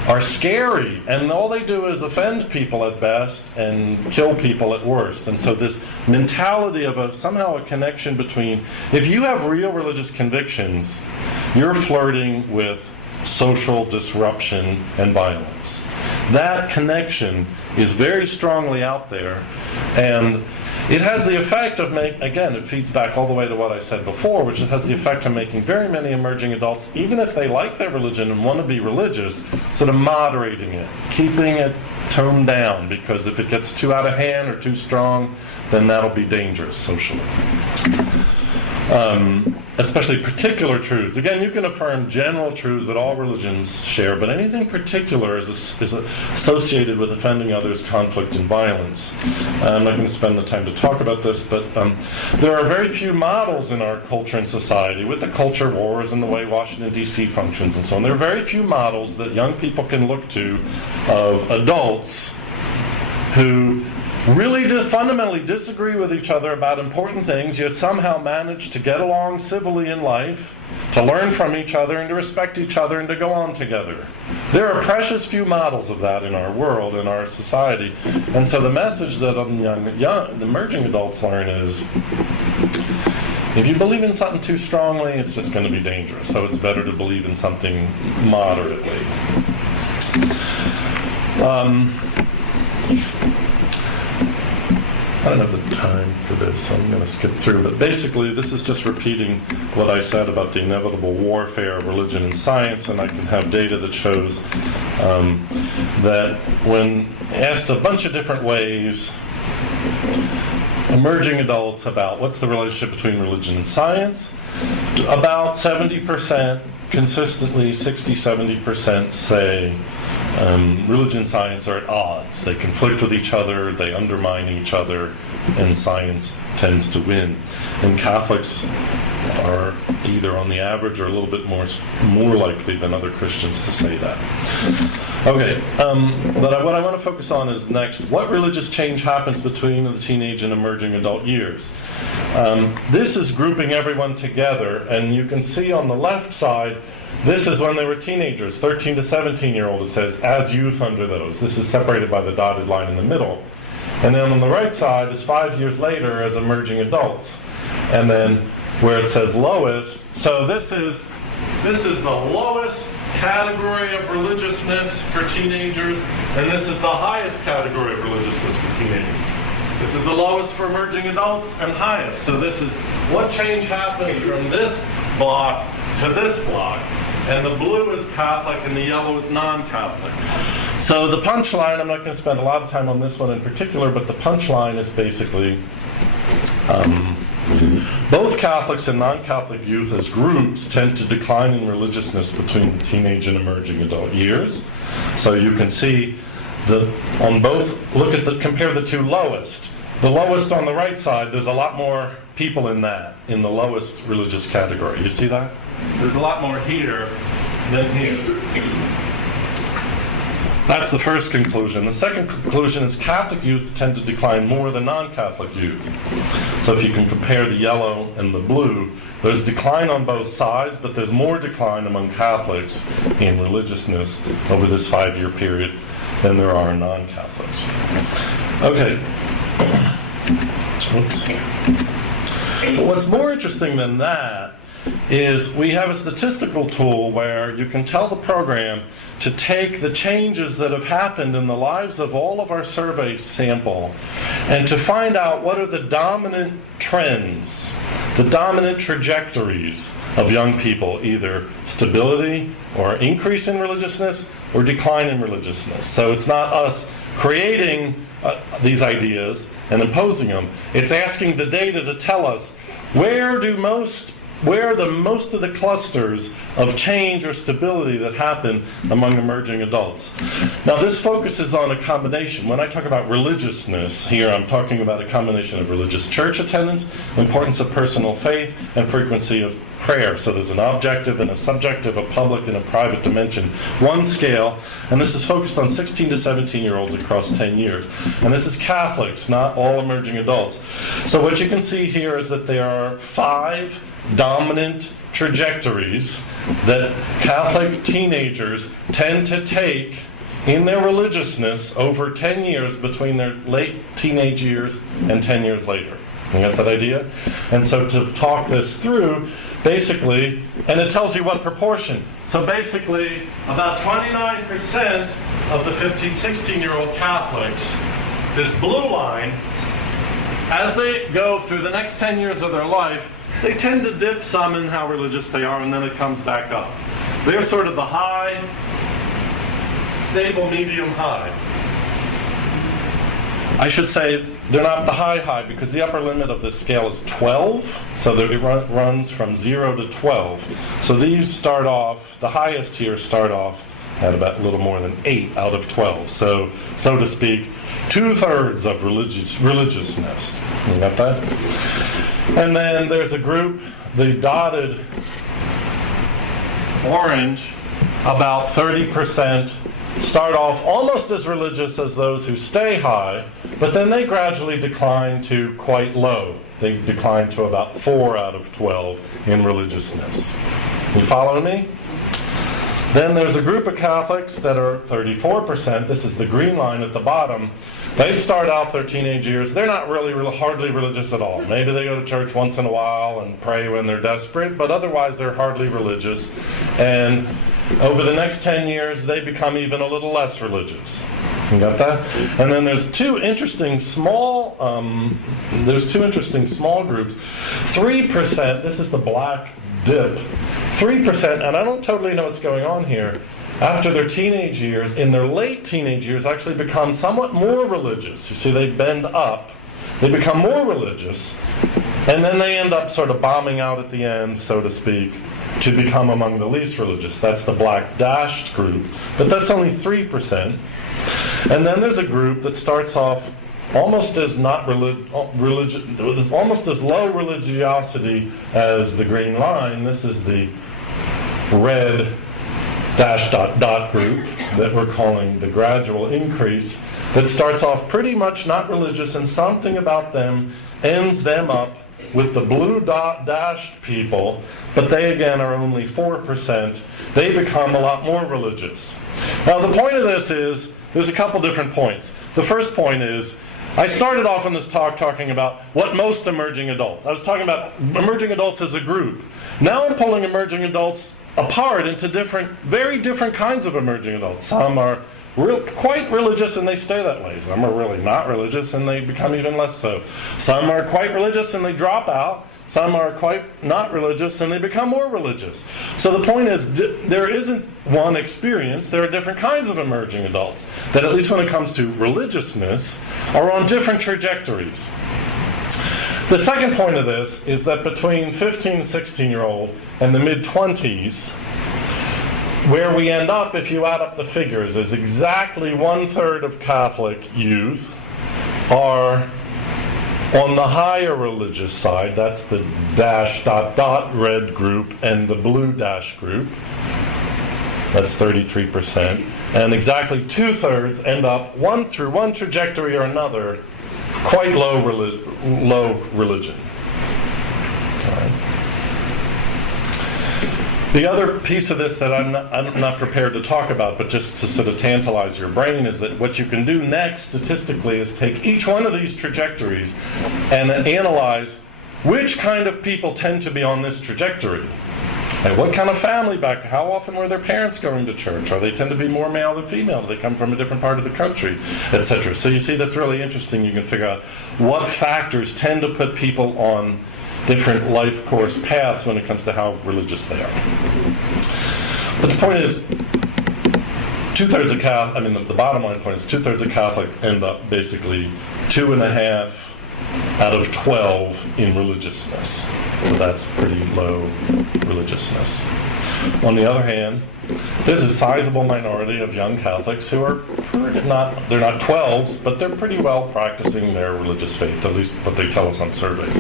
are scary, and all they do is offend people at best and kill people at worst. And so this mentality of somehow a connection between, if you have real religious convictions, you're flirting with social disruption and violence. That connection is very strongly out there, and it has the effect of again, it feeds back all the way to what I said before, which it has the effect of making very many emerging adults, even if they like their religion and want to be religious, sort of moderating it, keeping it toned down, because if it gets too out of hand or too strong, then that'll be dangerous socially. Especially particular truths. Again, you can affirm general truths that all religions share, but anything particular is associated with offending others, conflict, and violence. I'm not going to spend the time to talk about this, but there are very few models in our culture and society, with the culture wars and the way Washington, D.C. functions and so on. There are very few models that young people can look to of adults who really fundamentally disagree with each other about important things, yet somehow manage to get along civilly in life, to learn from each other, and to respect each other, and to go on together. There are precious few models of that in our world, in our society. And so the message that young emerging adults learn is, if you believe in something too strongly, it's just going to be dangerous. So it's better to believe in something moderately. I don't have the time for this, so I'm going to skip through. But basically, this is just repeating what I said about the inevitable warfare of religion and science, and I can have data that shows that when asked a bunch of different ways, emerging adults about what's the relationship between religion and science, about 70% consistently 60-70% say religion and science are at odds. They conflict with each other, they undermine each other, and science tends to win. And Catholics are either on the average or a little bit more likely than other Christians to say that. Okay, but what I want to focus on is next, what religious change happens between the teenage and emerging adult years? This is grouping everyone together, and you can see on the left side, this is when they were teenagers, 13 to 17-year-old, it says, as youth under those. This is separated by the dotted line in the middle. And then on the right side is 5 years later as emerging adults. And then where it says lowest, so this is the lowest category of religiousness for teenagers, and this is the highest category of religiousness for teenagers. This is the lowest for emerging adults and highest. So this is what change happens from this block to this block. And the blue is Catholic and the yellow is non-Catholic. So the punchline, I'm not going to spend a lot of time on this one in particular, but the punchline is basically both Catholics and non-Catholic youth as groups tend to decline in religiousness between the teenage and emerging adult years. So you can see on both, compare the two lowest. The lowest on the right side, there's a lot more people in the lowest religious category. You see that? There's a lot more here than here. That's the first conclusion. The second conclusion is Catholic youth tend to decline more than non-Catholic youth. So if you can compare the yellow and the blue, there's decline on both sides, but there's more decline among Catholics in religiousness over this 5-year period than there are non-Catholics. Okay. Oops. But what's more interesting than that is we have a statistical tool where you can tell the program to take the changes that have happened in the lives of all of our survey sample and to find out what are the dominant trends, the dominant trajectories of young people, either stability or increase in religiousness or decline in religiousness. So it's not us creating these ideas and imposing them. It's asking the data to tell us where are the most of the clusters of change or stability that happen among emerging adults. Now this focuses on a combination. When I talk about religiousness here, I'm talking about a combination of religious church attendance, importance of personal faith, and frequency of prayer. So there's an objective and a subjective, a public and a private dimension. One scale, and this is focused on 16 to 17-year-olds across 10 years. And this is Catholics, not all emerging adults. So what you can see here is that there are 5 dominant trajectories that Catholic teenagers tend to take in their religiousness over 10 years between their late teenage years and 10 years later. You get that idea? And so to talk this through, basically, and it tells you what proportion. So basically, about 29% of the 15, 16-year-old Catholics, this blue line, as they go through the next 10 years of their life, they tend to dip some in how religious they are, and then it comes back up. They're sort of the high, stable, medium, high. I should say they're not the high, because the upper limit of this scale is 12, so that it runs from 0 to 12. So these start off, the highest here start off at about a little more than 8 out of 12. So to speak, 2/3 of religiousness. You got that? And then there's a group, the dotted orange, about 30% start off almost as religious as those who stay high, but then they gradually decline to quite low. They decline to about 4 out of 12 in religiousness. You following me? Then there's a group of Catholics that are 34%. This is the green line at the bottom. They start out their teenage years. They're not really hardly religious at all. Maybe they go to church once in a while and pray when they're desperate, but otherwise they're hardly religious. And over the next 10 years, they become even a little less religious. You got that? And then there's two interesting small groups. 3%, this is the black dip, 3%, and I don't totally know what's going on here, after their teenage years, in their late teenage years, actually become somewhat more religious. You see, they bend up. They become more religious, and then they end up sort of bombing out at the end, so to speak, to become among the least religious. That's the black dashed group, but that's only 3%. And then there's a group that starts off almost as almost as low religiosity as the green line. This is the red dash dot dot group that we're calling the gradual increase, that starts off pretty much not religious, and something about them ends them up with the blue dot dashed people, but they again are only 4%. They become a lot more religious. Now the point of this is, there's a couple different points. The first point is, I started off in this talk talking about what most emerging adults. I was talking about emerging adults as a group. Now I'm pulling emerging adults apart into very different kinds of emerging adults. Some are quite religious and they stay that way. Some are really not religious and they become even less so. Some are quite religious and they drop out. Some are quite not religious and they become more religious. So the point is, there isn't one experience. There are different kinds of emerging adults that, at least when it comes to religiousness, are on different trajectories. The second point of this is that between 15 and 16-year-old and the mid-20s, where we end up, if you add up the figures, is exactly 1/3 of Catholic youth are on the higher religious side. That's the dash dot dot red group and the blue dash group. That's 33%. And exactly 2/3 end up through one trajectory or another, quite low religion. All right. The other piece of this that I'm not prepared to talk about, but just to sort of tantalize your brain, is that what you can do next statistically is take each one of these trajectories and analyze which kind of people tend to be on this trajectory. And what kind of family background? How often were their parents going to church? Or they tend to be more male than female? Do they come from a different part of the country, etc.? So you see, that's really interesting. You can figure out what factors tend to put people on different life course paths when it comes to how religious they are. But the point is, 2/3 of Catholic, the bottom line point is 2/3 of Catholic end up basically 2.5 out of 12 in religiousness. So that's pretty low religiousness. On the other hand, there's a sizable minority of young Catholics who are they're not 12s, but they're pretty well practicing their religious faith, at least what they tell us on surveys.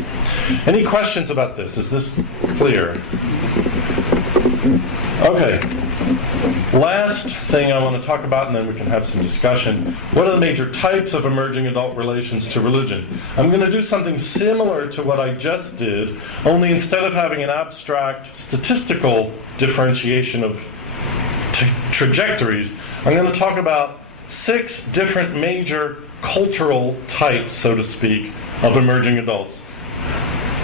Any questions about this? Is this clear? Okay. Last thing I want to talk about, and then we can have some discussion. What are the major types of emerging adult relations to religion? I'm going to do something similar to what I just did, only instead of having an abstract statistical differentiation of trajectories, I'm going to talk about 6 different major cultural types, so to speak, of emerging adults.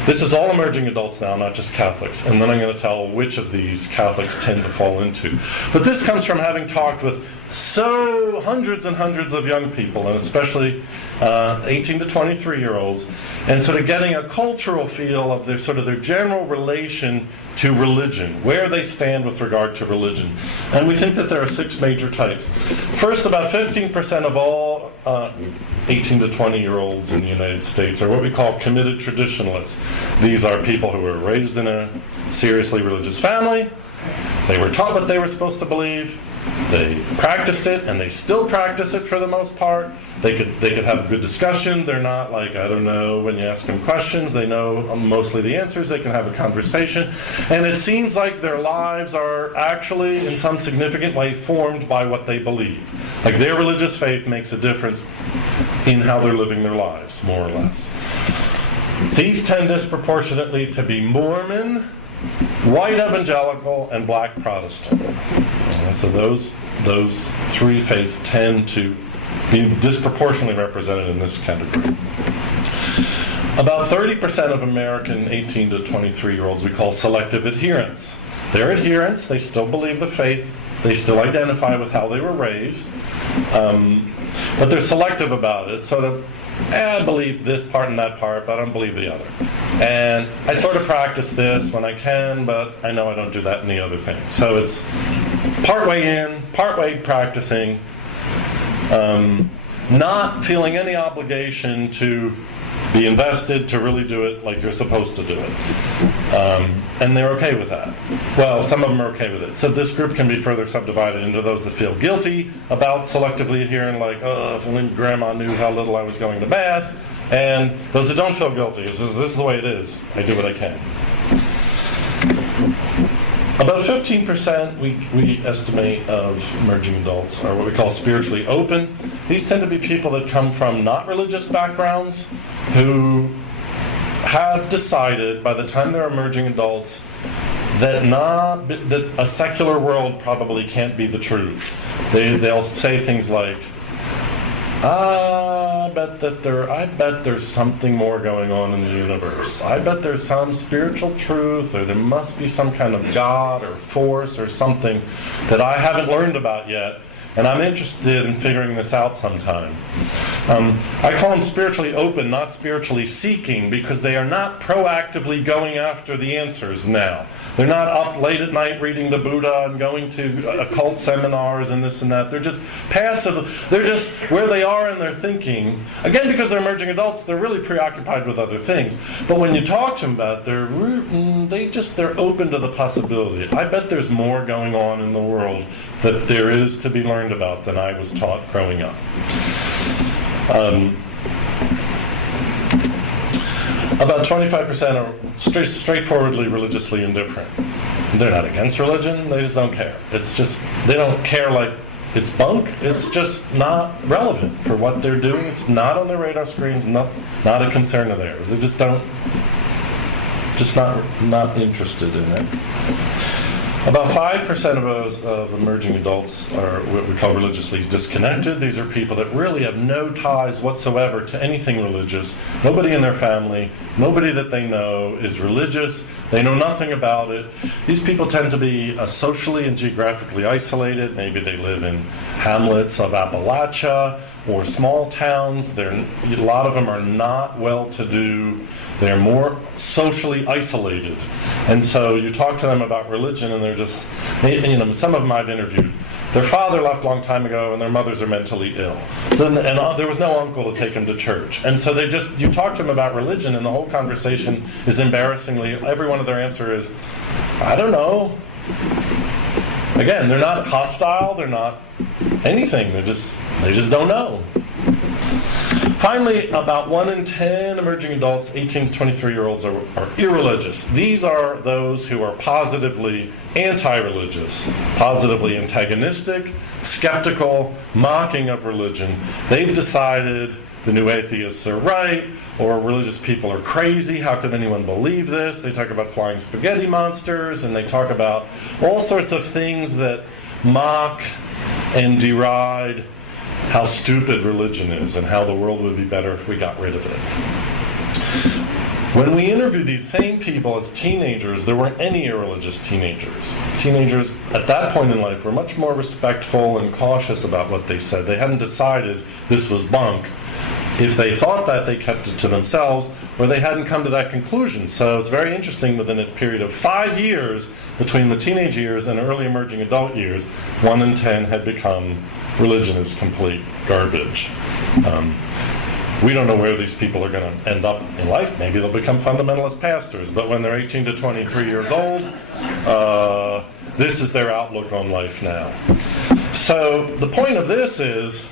This is all emerging adults now, not just Catholics. And then I'm going to tell which of these Catholics tend to fall into. But this comes from having talked with hundreds and hundreds of young people, and especially 18 to 23-year-olds, and sort of getting a cultural feel of their general relation to religion, where they stand with regard to religion. And we think that there are 6 major types. First, about 15% of all 18 to 20-year-olds in the United States are what we call committed traditionalists. These are people who were raised in a seriously religious family. They were taught what they were supposed to believe. They practiced it, and they still practice it for the most part. They could have a good discussion. They're not like, I don't know, when you ask them questions, they know mostly the answers. They can have a conversation. And it seems like their lives are actually, in some significant way, formed by what they believe. Like their religious faith makes a difference in how they're living their lives, more or less. These tend disproportionately to be Mormon, white evangelical, and black Protestant. So those 3 faiths tend to be disproportionately represented in this category. About 30% of American 18 to 23-year-olds we call selective adherents. They're adherents, they still believe the faith, they still identify with how they were raised, but they're selective about it. Sort of, I believe this part and that part, but I don't believe the other. And I sort of practice this when I can, but I know I don't do that in the other thing. So it's part way in, part way practicing, not feeling any obligation to be invested, to really do it like you're supposed to do it. And they're okay with that. Well, some of them are okay with it. So this group can be further subdivided into those that feel guilty about selectively adhering, like, if only Grandma knew how little I was going to Mass, and those that don't feel guilty. This is the way it is. I do what I can. About 15% we estimate of emerging adults are what we call spiritually open. These tend to be people that come from not religious backgrounds who have decided by the time they're emerging adults that a secular world probably can't be the truth. They'll say things like, I bet there's something more going on in the universe. I bet there's some spiritual truth, or there must be some kind of God or force or something that I haven't learned about yet, and I'm interested in figuring this out sometime. I call them spiritually open, not spiritually seeking, because they are not proactively going after the answers now. They're not up late at night reading the Buddha and going to occult seminars and this and that. They're just passive. They're just where they are in their thinking. Again, because they're emerging adults, they're really preoccupied with other things. But when you talk to them about it, they're open to the possibility. I bet there's more going on in the world that there is to be learned about than I was taught growing up. About 25% are straightforwardly religiously indifferent. They're not against religion, they just don't care. It's just, they don't care like it's bunk, it's just not relevant for what they're doing. It's not on their radar screens, not a concern of theirs. They just not interested in it. About 5% of emerging adults are what we call religiously disconnected. These are people that really have no ties whatsoever to anything religious. Nobody in their family, nobody that they know is religious. They know nothing about it. These people tend to be socially and geographically isolated. Maybe they live in hamlets of Appalachia or small towns. A lot of them are not well-to-do. They're more socially isolated. And so you talk to them about religion and they're just, some of them I've interviewed, their father left a long time ago and their mothers are mentally ill. And there was no uncle to take them to church. And so you talk to them about religion and the whole conversation is embarrassingly, every one of their answer is, I don't know. Again, they're not hostile, they're not anything, they just don't know. Finally, about 1 in 10 emerging adults, 18 to 23-year-olds, are irreligious. These are those who are positively anti-religious, positively antagonistic, skeptical, mocking of religion. They've decided the new atheists are right, or religious people are crazy. How could anyone believe this? They talk about flying spaghetti monsters, and they talk about all sorts of things that mock and deride how stupid religion is and how the world would be better if we got rid of it. When we interviewed these same people as teenagers, there weren't any irreligious teenagers. Teenagers at that point in life were much more respectful and cautious about what they said. They hadn't decided this was bunk. If they thought that, they kept it to themselves, or they hadn't come to that conclusion. So it's very interesting, within a period of 5 years, between the teenage years and early emerging adult years, 1 in 10 had become religion is complete garbage. We don't know where these people are going to end up in life. Maybe they'll become fundamentalist pastors, but when they're 18 to 23 years old, this is their outlook on life now. So the point of this is,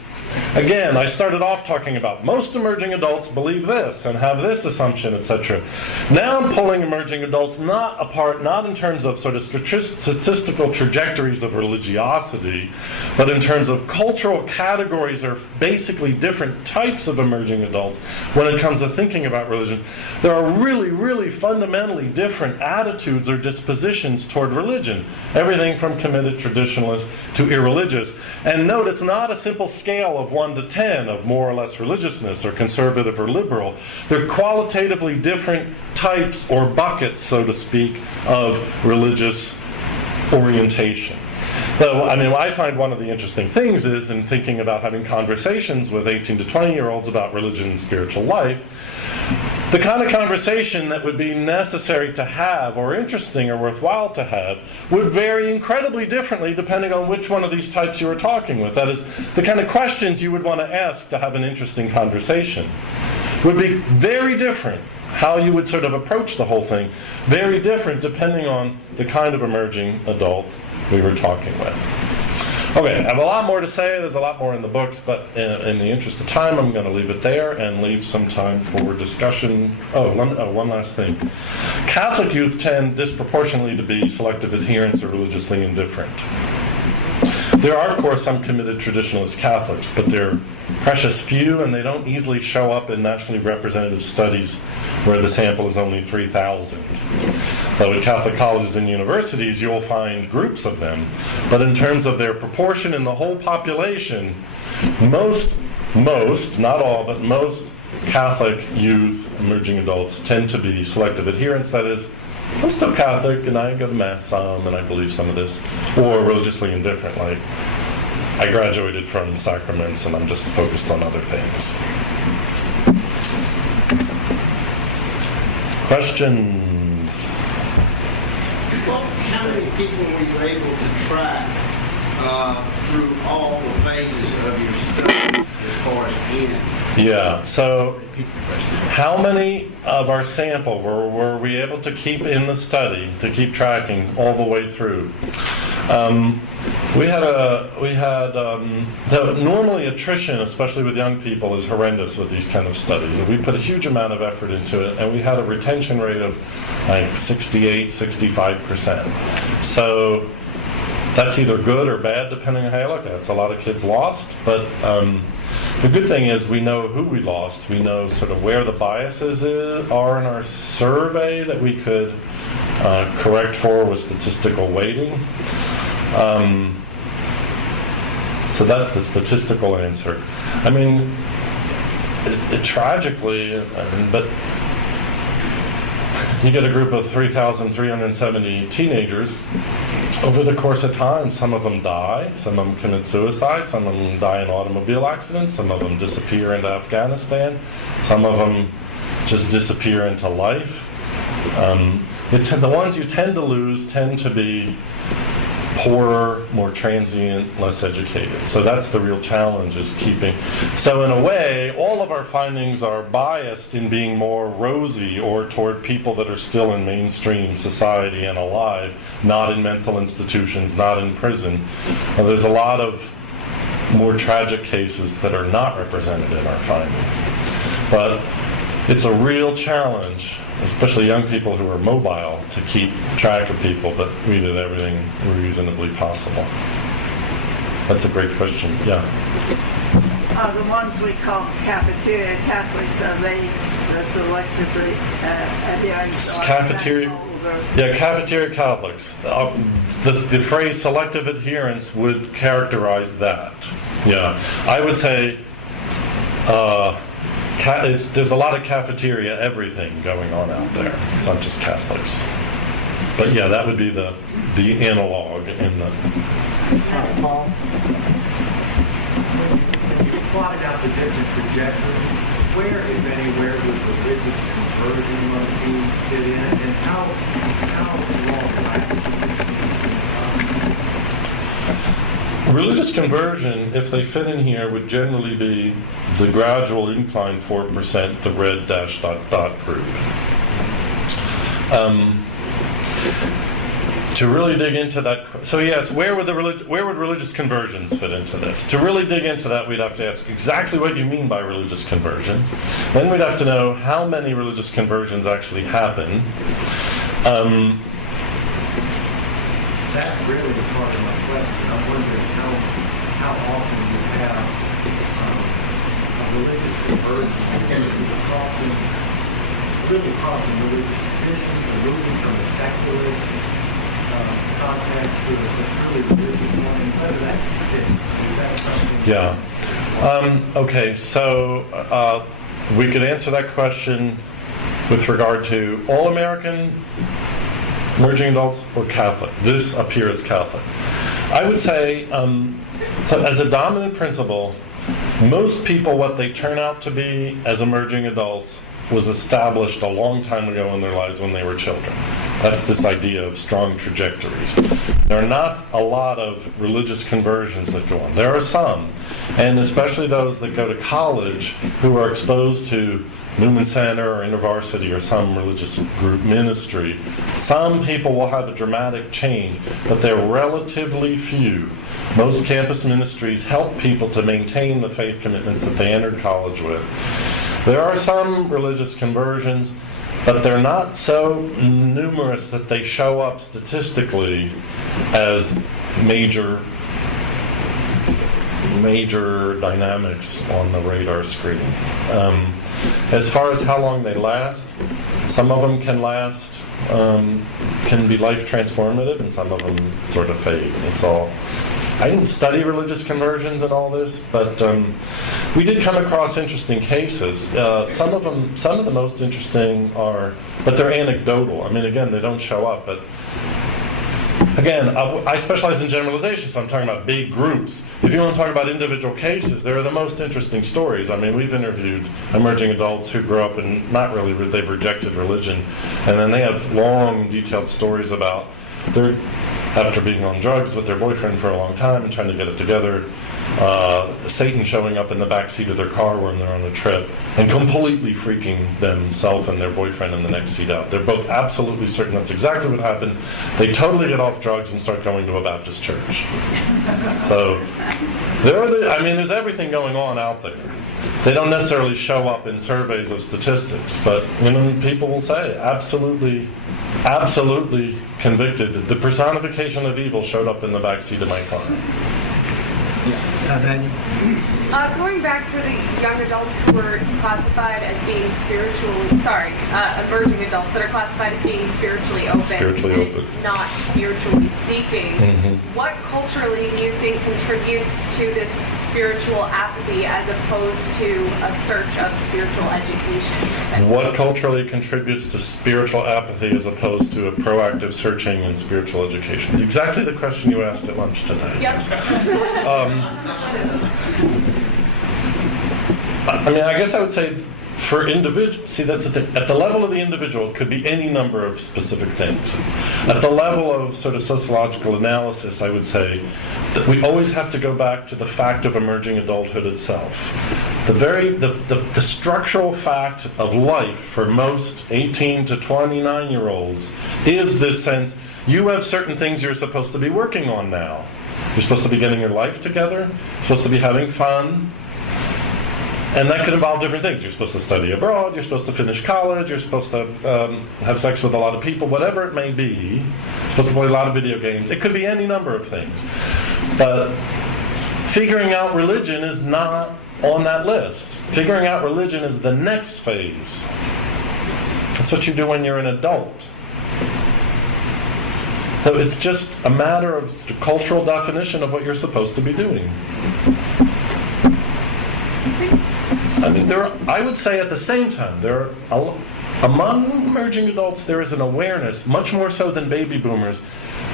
again, I started off talking about most emerging adults believe this and have this assumption, etc. Now I'm pulling emerging adults not apart, not in terms of sort of statistical trajectories of religiosity, but in terms of cultural categories or basically different types of emerging adults when it comes to thinking about religion. There are really, really fundamentally different attitudes or dispositions toward religion. Everything from committed traditionalist to irreligious. And note, it's not a simple scale of 1 to 10 of more or less religiousness or conservative or liberal. They're qualitatively different types or buckets, so to speak, of religious orientation. Though, I find one of the interesting things is, in thinking about having conversations with 18 to 20-year-olds about religion and spiritual life, the kind of conversation that would be necessary to have, or interesting or worthwhile to have, would vary incredibly differently depending on which one of these types you were talking with. That is, the kind of questions you would want to ask to have an interesting conversation. would be very different. How you would sort of approach the whole thing, very different depending on the kind of emerging adult we were talking with. Okay, I have a lot more to say. There's a lot more in the books, but in the interest of time, I'm going to leave it there and leave some time for discussion. One last thing. Catholic youth tend disproportionately to be selective adherents or religiously indifferent. There are, of course, some committed traditionalist Catholics, but they're precious few, and they don't easily show up in nationally representative studies where the sample is only 3,000. So at Catholic colleges and universities, you'll find groups of them, but in terms of their proportion in the whole population, most, not all, but most Catholic youth, emerging adults, tend to be selective adherents. That is, I'm still Catholic, and I go to Mass some, and I believe some of this, or religiously indifferent, like I graduated from sacraments, and I'm just focused on other things. Questions? Well, how many people were you able to track through all the phases of your study as far as in? Yeah, so how many of our sample were we able to keep in the study, to keep tracking all the way through? Normally attrition, especially with young people, is horrendous with these kind of studies. We put a huge amount of effort into it, and we had a retention rate of like 68, 65%. So that's either good or bad, depending on how you look at it. It's a lot of kids lost, but the good thing is we know who we lost. We know sort of where the biases are in our survey that we could correct for with statistical weighting. So that's the statistical answer. I mean, tragically, but you get a group of 3,370 teenagers. Over the course of time, some of them die, some of them commit suicide, some of them die in automobile accidents, some of them disappear into Afghanistan, some of them just disappear into life. The ones you tend to lose tend to be poorer, more transient, less educated. So that's the real challenge, is keeping. So in a way, all of our findings are biased in being more rosy or toward people that are still in mainstream society and alive, not in mental institutions, not in prison. And there's a lot of more tragic cases that are not represented in our findings. But it's a real challenge, especially young people who are mobile, to keep track of people, but we did everything reasonably possible. That's a great question. Yeah. The ones we call cafeteria Catholics, are they selectively adherents? Cafeteria. Yeah, cafeteria Catholics. The phrase selective adherence would characterize that. Yeah, I would say. There's a lot of cafeteria everything going on out there. It's not just Catholics. But yeah, that would be the analog in the. Paul, when you plotted out the different trajectories, where, if anywhere, would religious conversion among teens fit in, and how long lasting? Religious conversion, if they fit in here, would generally be the gradual incline 4%, the red dash dot group. To really dig into that, so yes, where would religious conversions fit into this? To really dig into that, we'd have to ask exactly what you mean by religious conversions. Then we'd have to know how many religious conversions actually happen. That really was part of my question. I'm wondering how often you have a religious conversion crossing religious traditions, or moving from a secularist context to a truly religious one, and whether that sticks. Is that something? Yeah. Okay, so we could answer that question with regard to all American emerging adults or Catholic. This up here is Catholic. I would say, so as a dominant principle, most people, what they turn out to be as emerging adults was established a long time ago in their lives when they were children. That's this idea of strong trajectories. There are not a lot of religious conversions that go on. There are some, and especially those that go to college who are exposed to Newman Center or InterVarsity or some religious group ministry, some people will have a dramatic change, but they're relatively few. Most campus ministries help people to maintain the faith commitments that they entered college with. There are some religious conversions, but they're not so numerous that they show up statistically as major dynamics on the radar screen. As far as how long they last, some of them can last, can be life transformative, and some of them sort of fade. It's all. I didn't study religious conversions and all this, but we did come across interesting cases. Some of the most interesting but they're anecdotal. I mean, again, they don't show up, but again, I specialize in generalization, so I'm talking about big groups. If you want to talk about individual cases, they're the most interesting stories. I mean, we've interviewed emerging adults who grew up and they've rejected religion, and then they have long, detailed stories about after being on drugs with their boyfriend for a long time and trying to get it together, Satan showing up in the back seat of their car when they're on a trip and completely freaking themselves and their boyfriend in the next seat out. They're both absolutely certain that's exactly what happened. They totally get off drugs and start going to a Baptist church. So there's everything going on out there. They don't necessarily show up in surveys of statistics, but people will say absolutely convicted. The personification of evil showed up in the back seat of my car. Going back to the young adults who were classified as being emerging adults that are classified as being spiritually open. Not spiritually seeking. Mm-hmm. What culturally do you think contributes to this spiritual apathy as opposed to a search of spiritual education? What culturally contributes to spiritual apathy as opposed to a proactive searching in spiritual education? Exactly the question you asked at lunch today. Yep. I guess I would say for individuals, that's the thing. At the level of the individual, it could be any number of specific things. At the level of sort of sociological analysis, I would say that we always have to go back to the fact of emerging adulthood itself. The structural fact of life for most 18 to 29-year-olds is this sense, you have certain things you're supposed to be working on now. You're supposed to be getting your life together, you're supposed to be having fun, and that could involve different things. You're supposed to study abroad, you're supposed to finish college, you're supposed to have sex with a lot of people, whatever it may be. You're supposed to play a lot of video games. It could be any number of things. But figuring out religion is not on that list. Figuring out religion is the next phase. That's what you do when you're an adult. So it's just a matter of cultural definition of what you're supposed to be doing. I would say at the same time, among emerging adults, there is an awareness, much more so than baby boomers,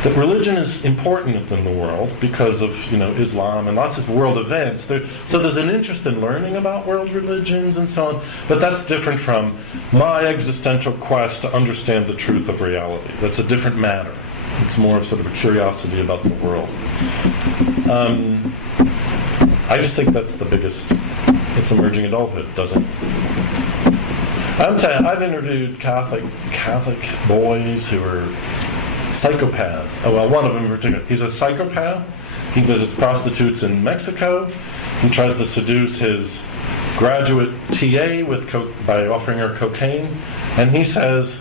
that religion is important in the world because of Islam and lots of world events. So there's an interest in learning about world religions and so on, but that's different from my existential quest to understand the truth of reality. That's a different matter. It's more of sort of a curiosity about the world. I just think that's the biggest. It's emerging adulthood, doesn't. I'm telling you, I've interviewed Catholic boys who are psychopaths. Oh, well, one of them in particular. He's a psychopath. He visits prostitutes in Mexico. He tries to seduce his graduate TA by offering her cocaine. And he says,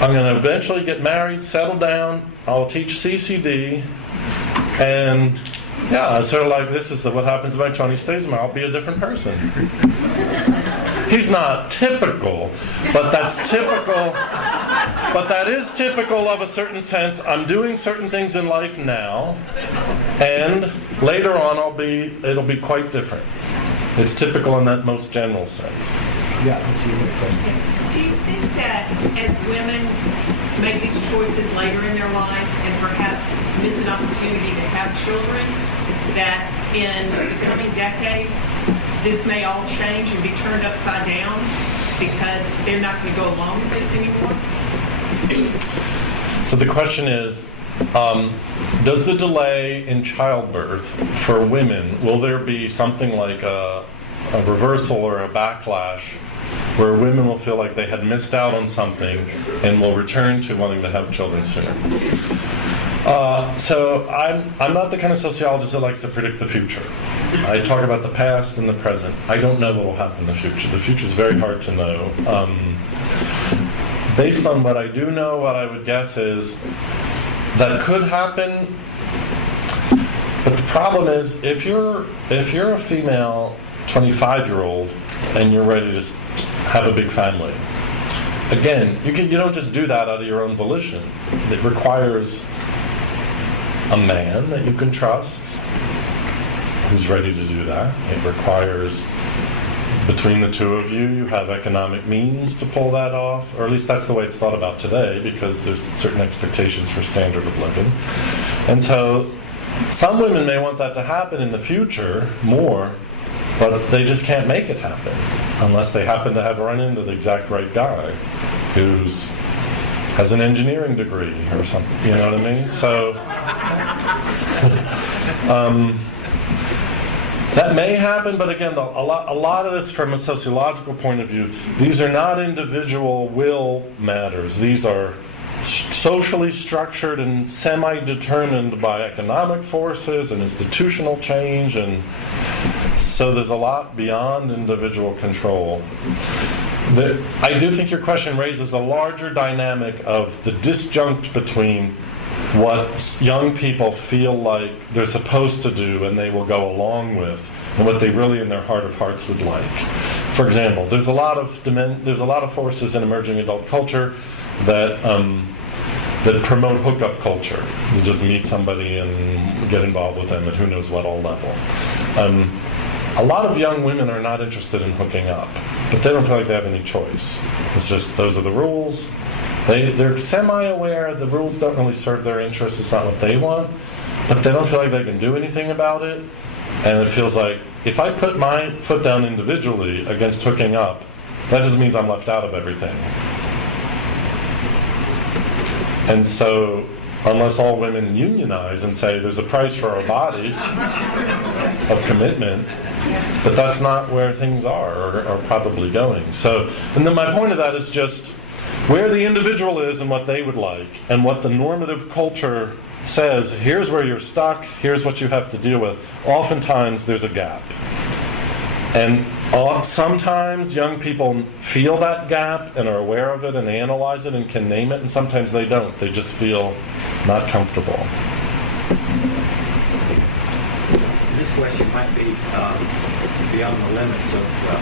I'm going to eventually get married, settle down, I'll teach CCD, and yeah, it's sort of like this is what happens in my 20s days, I'll be a different person. He's not typical, but that's typical. But that is typical of a certain sense. I'm doing certain things in life now, and later on it'll be quite different. It's typical in that most general sense. Yeah, that's your question. Do you think that as women make these choices later in their life and perhaps miss an opportunity to have children, that in the coming decades, this may all change and be turned upside down because they're not going to go along with this anymore? So the question is, does the delay in childbirth for women, will there be something like reversal or a backlash where women will feel like they had missed out on something and will return to wanting to have children sooner. So I'm not the kind of sociologist that likes to predict the future. I talk about the past and the present. I don't know what will happen in the future. The future is very hard to know. Based on what I do know, what I would guess is that could happen. But the problem is, if you're a female 25-year-old and you're ready to have a big family, again, you don't just do that out of your own volition. It requires a man that you can trust who's ready to do that. It requires, between the two of you have economic means to pull that off, or at least that's the way it's thought about today, because there's certain expectations for standard of living. And so some women may want that to happen in the future more, but they just can't make it happen unless they happen to have run into the exact right guy who's has an engineering degree or something, you know what I mean? So that may happen, but again, a lot of this from a sociological point of view, these are not individual will matters. These are socially structured and semi-determined by economic forces and institutional change, and so there's a lot beyond individual control. I do think your question raises a larger dynamic of the disjunct between what young people feel like they're supposed to do and they will go along with, and what they really in their heart of hearts would like. For example, there's a lot of forces in emerging adult culture that promote hookup culture. You just meet somebody and get involved with them at who knows what all level. A lot of young women are not interested in hooking up, but they don't feel like they have any choice. It's just those are the rules. They're semi-aware the rules don't really serve their interests. It's not what they want, but they don't feel like they can do anything about it. And it feels like if I put my foot down individually against hooking up, that just means I'm left out of everything. And so, unless all women unionize and say there's a price for our bodies of commitment, but that's not where things are probably going. So, and then my point of that is just where the individual is and what they would like, and what the normative culture says, here's where you're stuck, here's what you have to deal with. Oftentimes there's a gap. And sometimes young people feel that gap and are aware of it and analyze it and can name it, and sometimes they don't. They just feel not comfortable. This question might be beyond the limits of the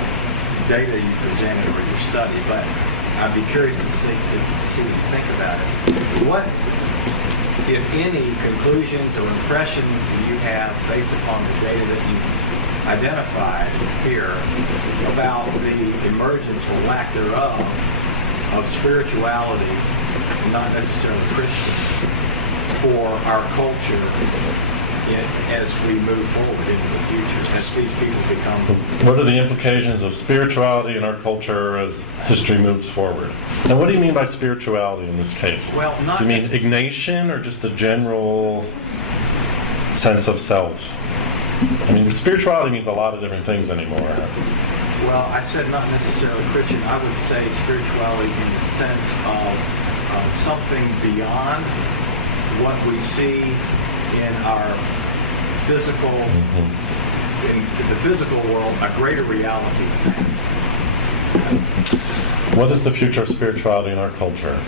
data you presented or your study, but I'd be curious to see what you think about it. What, if any, conclusions or impressions do you have based upon the data that you've identified here about the emergence or lack thereof of spirituality, not necessarily Christian, for our culture as we move forward into the future, as these people become... What are the implications of spirituality in our culture as history moves forward? And what do you mean by spirituality in this case? Well, not... Do you mean Ignatian or just a general sense of self? I mean, spirituality means a lot of different things anymore. Well, I said not necessarily Christian. I would say spirituality in the sense of something beyond what we see in our physical, in the physical world, a greater reality. What is the future of spirituality in our culture?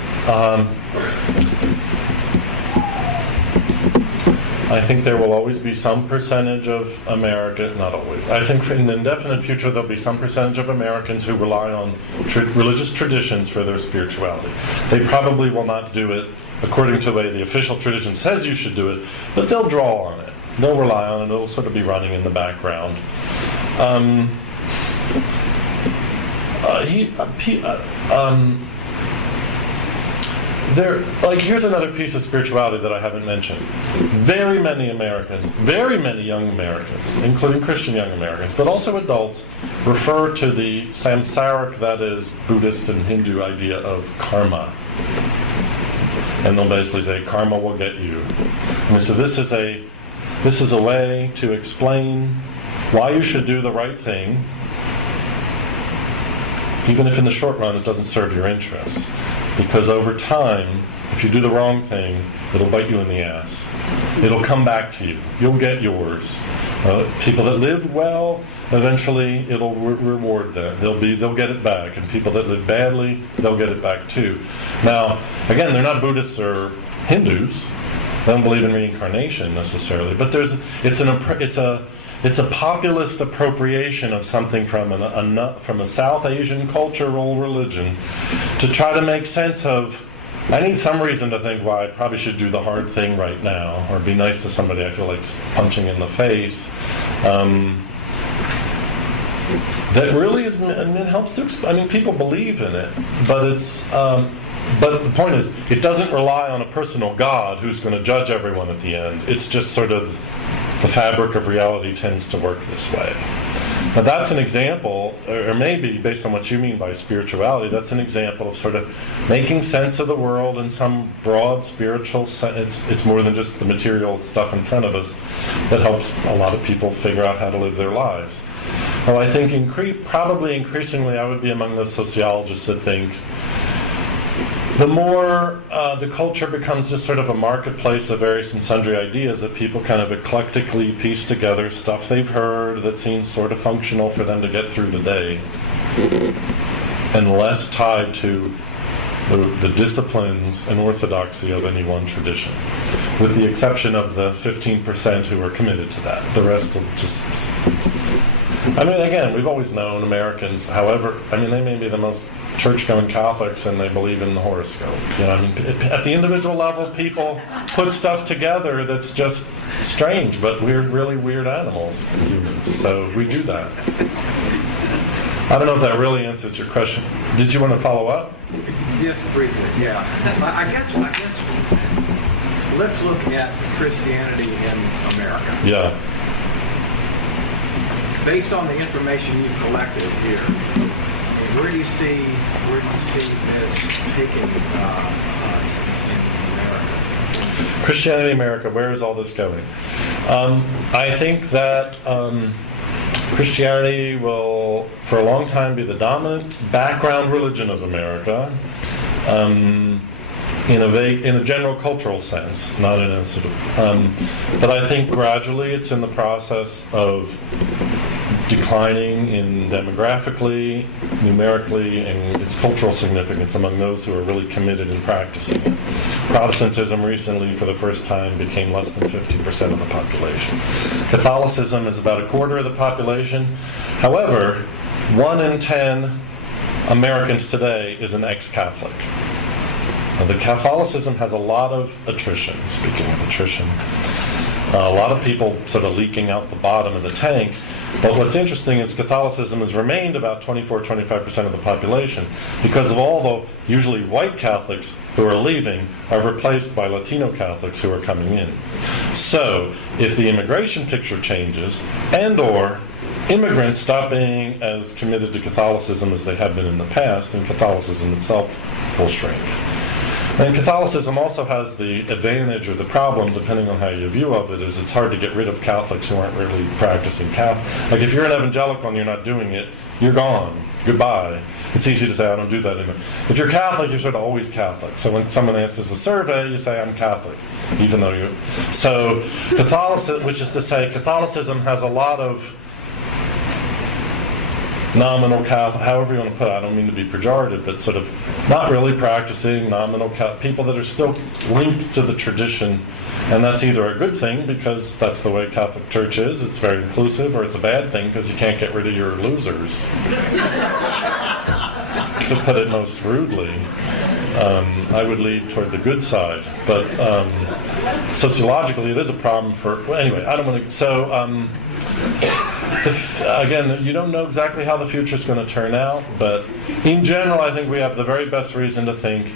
I think there will always be some percentage of Americans, not always, I think in the indefinite future there'll be some percentage of Americans who rely on religious traditions for their spirituality. They probably will not do it according to the way the official tradition says you should do it, but they'll draw on it. They'll rely on it. It'll sort of be running in the background. Here's another piece of spirituality that I haven't mentioned. Very many Americans, very many young Americans, including Christian young Americans, but also adults, refer to the samsaric, that is Buddhist and Hindu idea of karma. And they'll basically say, karma will get you. And so this is a way to explain why you should do the right thing even if in the short run it doesn't serve your interests. Because over time, if you do the wrong thing, it'll bite you in the ass. It'll come back to you. You'll get yours. People that live well, eventually it'll reward them. They'll get it back. And people that live badly, they'll get it back too. Now, again, they're not Buddhists or Hindus. They don't believe in reincarnation necessarily. But it's a populist appropriation of something from a South Asian cultural religion to try to make sense of. I need some reason to think why I probably should do the hard thing right now, or be nice to somebody I feel like punching in the face. That really is. I mean, it helps to. People believe in it, but it's. But the point is, it doesn't rely on a personal God who's going to judge everyone at the end. It's just sort of the fabric of reality tends to work this way. Now that's an example, or maybe based on what you mean by spirituality, that's an example of sort of making sense of the world in some broad spiritual sense. It's more than just the material stuff in front of us that helps a lot of people figure out how to live their lives. Well, I think probably increasingly I would be among those sociologists that think the more the culture becomes just sort of a marketplace of various and sundry ideas that people kind of eclectically piece together stuff they've heard that seems sort of functional for them to get through the day, and less tied to the disciplines and orthodoxy of any one tradition, with the exception of the 15% who are committed to that. The rest will just... again, we've always known Americans, however, they may be the most church-going Catholics and they believe in the horoscope. At the individual level, people put stuff together that's just strange, but we're really weird animals, humans, so we do that. I don't know if that really answers your question. Did you want to follow up? Just briefly, yeah. I guess let's look at Christianity in America. Yeah. Based on the information you've collected here, where do you see this taking us in America? Christianity in America, where is all this going? I think that Christianity will, for a long time, be the dominant background religion of America, in a general cultural sense, not in a sort of. But I think gradually it's in the process of declining in demographically, numerically, and its cultural significance among those who are really committed in practicing it. Protestantism recently, for the first time, became less than 50% of the population. Catholicism is about a quarter of the population. However, 1 in 10 Americans today is an ex-Catholic. Now, the Catholicism has a lot of attrition, speaking of attrition. A lot of people sort of leaking out the bottom of the tank. But what's interesting is Catholicism has remained about 24-25% of the population because of all the usually white Catholics who are leaving are replaced by Latino Catholics who are coming in. So if the immigration picture changes and or immigrants stop being as committed to Catholicism as they have been in the past, then Catholicism itself will shrink. And Catholicism also has the advantage or the problem, depending on how you view of it, is it's hard to get rid of Catholics who aren't really practicing Catholic. Like if you're an evangelical and you're not doing it, you're gone. Goodbye. It's easy to say, I don't do that anymore. If you're Catholic, you're sort of always Catholic. So when someone answers a survey, you say, I'm Catholic, even though you... So Catholicism, which is to say, Catholicism has a lot of nominal Catholic, however you want to put it, I don't mean to be pejorative, but sort of not really practicing nominal Catholic, people that are still linked to the tradition, and that's either a good thing because that's the way Catholic Church is, it's very inclusive, or it's a bad thing because you can't get rid of your losers, to put it most rudely. I would lead toward the good side, but sociologically it is a problem for, well, anyway, I don't want to, so again, you don't know exactly how the future is going to turn out, but in general, I think we have the very best reason to think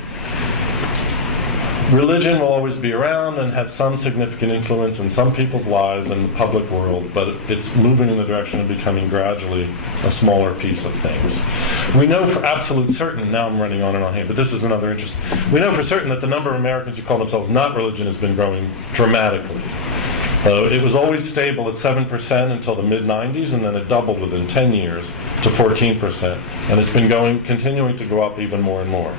religion will always be around and have some significant influence in some people's lives and the public world, but it's moving in the direction of becoming gradually a smaller piece of things. We know for absolute certain, now I'm running on and on here, but this is another interest. We know for certain that the number of Americans who call themselves not religion has been growing dramatically. It was always stable at 7% until the mid-90s, and then it doubled within 10 years to 14%. And it's been continuing to go up even more and more.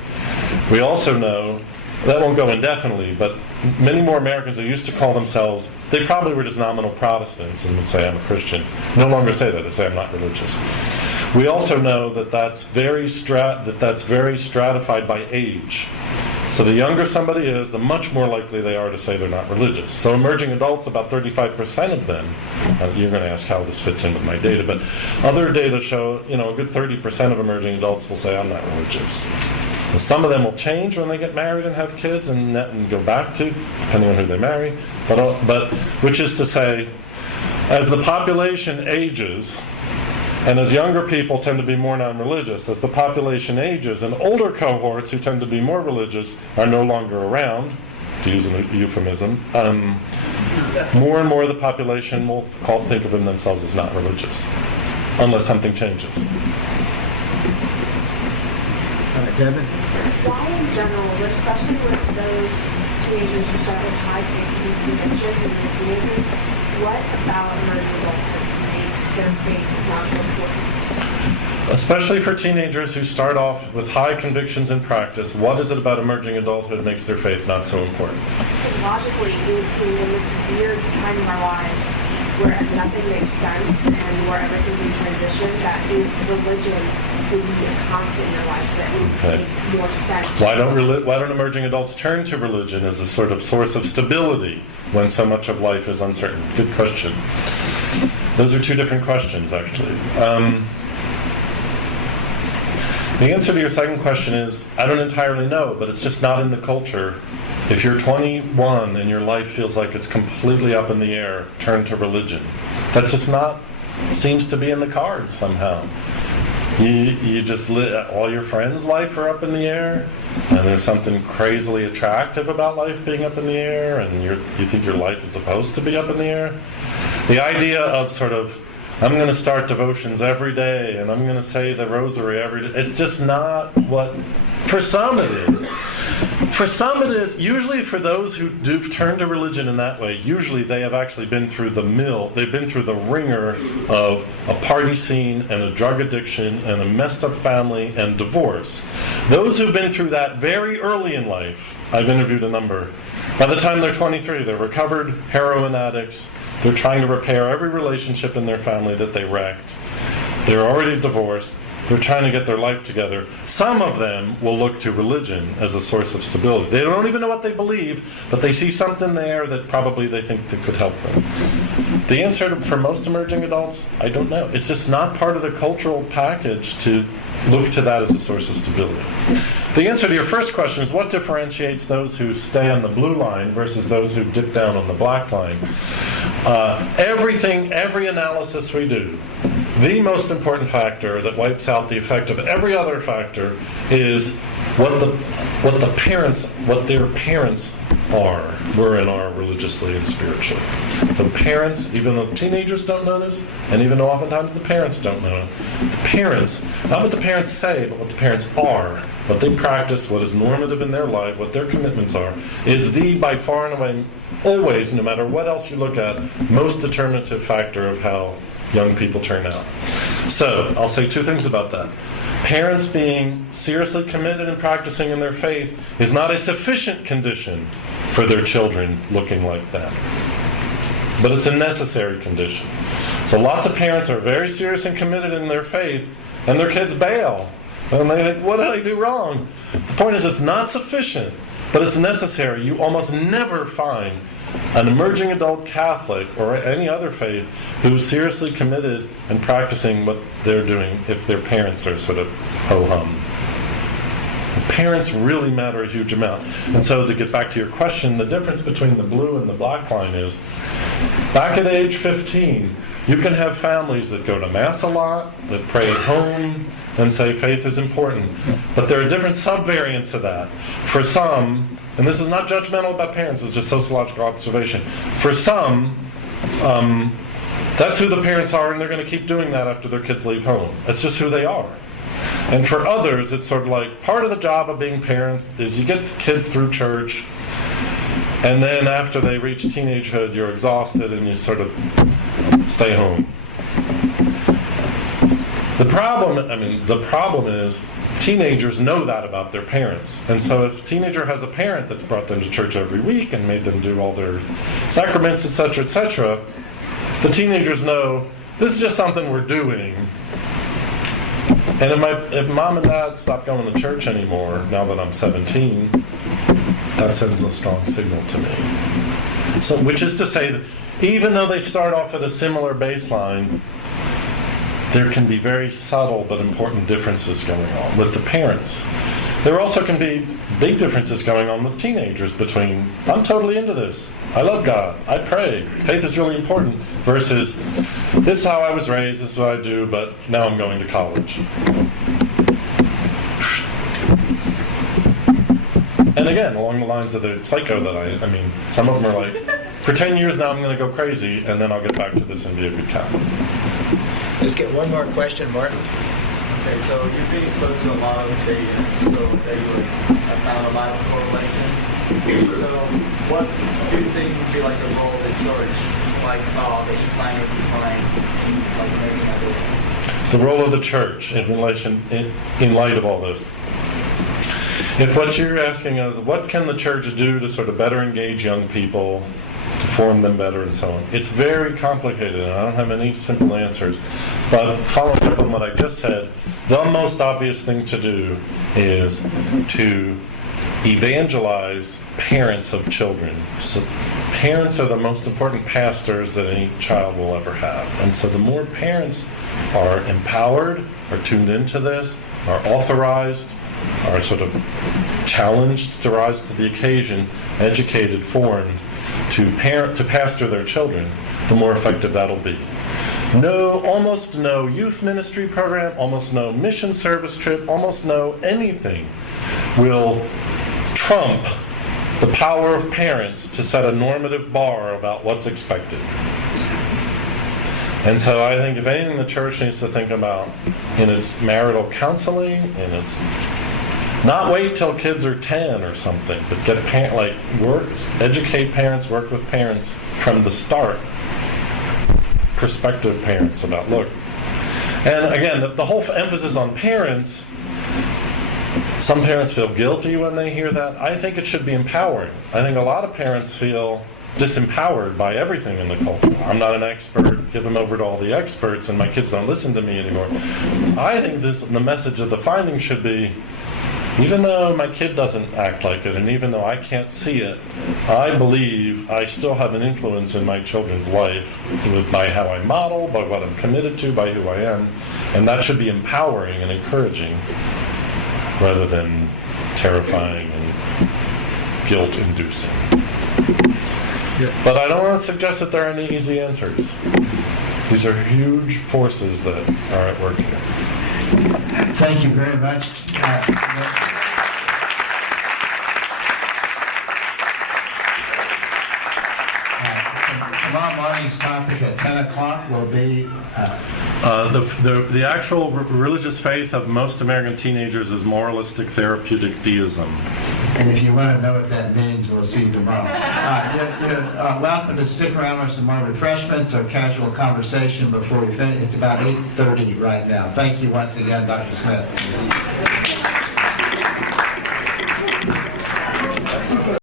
We also know, that won't go indefinitely, but many more Americans that used to call themselves, they probably were just nominal Protestants and would say, I'm a Christian, no longer say that. They say, I'm not religious. We also know that that's very stratified by age. So the younger somebody is, the much more likely they are to say they're not religious. So emerging adults, about 35% of them, you're going to ask how this fits in with my data, but other data show, a good 30% of emerging adults will say, I'm not religious. Well, some of them will change when they get married and have kids and go back to, depending on who they marry, but which is to say, as the population ages, and as younger people tend to be more non-religious, as the population ages, and older cohorts who tend to be more religious are no longer around, to use a euphemism, more and more of the population will think of themselves as not religious, unless something changes. Devin? Why in general, but especially with those teenagers who start with high convictions and the teenagers, what about emerging adulthood makes their faith not so important? Especially for teenagers who start off with high convictions in practice, what is it about emerging adulthood that makes their faith not so important? Because logically, we've seen in this weird time of our lives where nothing makes sense and where everything's in transition, that religion would be a constant in their life that would make more sense. Why don't emerging adults turn to religion as a sort of source of stability when so much of life is uncertain? Good question. Those are two different questions, actually. The answer to your second question is, I don't entirely know, but it's just not in the culture. If you're 21 and your life feels like it's completely up in the air, turn to religion. That's just not, seems to be in the cards somehow. You just all your friends' life are up in the air, and there's something crazily attractive about life being up in the air, and you think your life is supposed to be up in the air. The idea of sort of, I'm going to start devotions every day, and I'm going to say the rosary every day, it's just not what, for some it is. For some it is. Usually for those who do turn to religion in that way, usually they have actually been through the mill, they've been through the ringer of a party scene and a drug addiction and a messed up family and divorce. Those who've been through that very early in life, I've interviewed a number, by the time they're 23, they're recovered heroin addicts, they're trying to repair every relationship in their family that they wrecked, they're already divorced, they're trying to get their life together. Some of them will look to religion as a source of stability. They don't even know what they believe, but they see something there that probably they think that could help them. The answer for most emerging adults, I don't know. It's just not part of the cultural package to look to that as a source of stability. The answer to your first question is, what differentiates those who stay on the blue line versus those who dip down on the black line? Every analysis we do, the most important factor that wipes out the effect of every other factor is what their parents were and are religiously and spiritually. So parents, even though teenagers don't know this, and even though oftentimes the parents don't know it, the parents, not what the parents say, but what the parents are, what they practice, what is normative in their life, what their commitments are, is the, by far and away, always, no matter what else you look at, most determinative factor of how young people turn out. So, I'll say two things about that. Parents being seriously committed and practicing in their faith is not a sufficient condition for their children looking like that. But it's a necessary condition. So lots of parents are very serious and committed in their faith, and their kids bail. And they think, what did I do wrong? The point is, it's not sufficient, but it's necessary. You almost never find an emerging adult Catholic or any other faith who's seriously committed and practicing what they're doing if their parents are sort of ho-hum. Parents really matter a huge amount. And so to get back to your question, the difference between the blue and the black line is, back at age 15, you can have families that go to Mass a lot, that pray at home, and say faith is important. But there are different subvariants of that. For some, and this is not judgmental about parents, it's just sociological observation. For some, that's who the parents are, and they're going to keep doing that after their kids leave home. It's just who they are. And for others, it's sort of like part of the job of being parents is you get the kids through church, And then after they reach teenagehood, you're exhausted and you sort of stay home. The problem is teenagers know that about their parents. And so if a teenager has a parent that's brought them to church every week and made them do all their sacraments, etc., the teenagers know this is just something we're doing. And if mom and dad stop going to church anymore, now that I'm 17, that sends a strong signal to me. So, which is to say that even though they start off at a similar baseline, there can be very subtle but important differences going on with the parents. There also can be big differences going on with teenagers between, I'm totally into this, I love God, I pray, faith is really important, versus, this is how I was raised, this is what I do, but now I'm going to college. And again, along the lines of the psycho that I mean, some of them are like, for 10 years now I'm going to go crazy, and then I'll get back to this and be a good Catholic. Let's get one more question, Martin. Okay, so you're being exposed to a lot of data, so that you have found a lot of correlation. So what do you think would be like the role of the church, like the incline or decline, like making that decision? The role of the church in light of all this. If what you're asking is, what can the church do to sort of better engage young people, to form them better and so on, it's very complicated and I don't have any simple answers. But following up on what I just said, the most obvious thing to do is to evangelize parents of children. So parents are the most important pastors that any child will ever have. And so the more parents are empowered, are tuned into this, are authorized, are sort of challenged to rise to the occasion, educated, formed, to pastor their children, the more effective that'll be. Almost no youth ministry program, almost no mission service trip, almost no anything will trump the power of parents to set a normative bar about what's expected. And so I think if anything the church needs to think about in its marital counseling, in its not wait till kids are 10 or something, but get educate parents, work with parents from the start, prospective parents about, look. And again, the whole emphasis on parents, some parents feel guilty when they hear that. I think it should be empowering. I think a lot of parents feel disempowered by everything in the culture. I'm not an expert, give them over to all the experts, and my kids don't listen to me anymore. I think the message of the finding should be, even though my kid doesn't act like it, and even though I can't see it, I believe I still have an influence in my children's life by how I model, by what I'm committed to, by who I am, and that should be empowering and encouraging rather than terrifying and guilt-inducing. Yeah. But I don't want to suggest that there are any easy answers. These are huge forces that are at work here. Thank you very much. Tomorrow morning's topic at 10 o'clock will be... the actual religious faith of most American teenagers is moralistic therapeutic deism. And if you want to know what that means, we'll see you tomorrow. You're welcome to stick around for some more refreshments or casual conversation before we finish. It's about 8:30 right now. Thank you once again, Dr. Smith.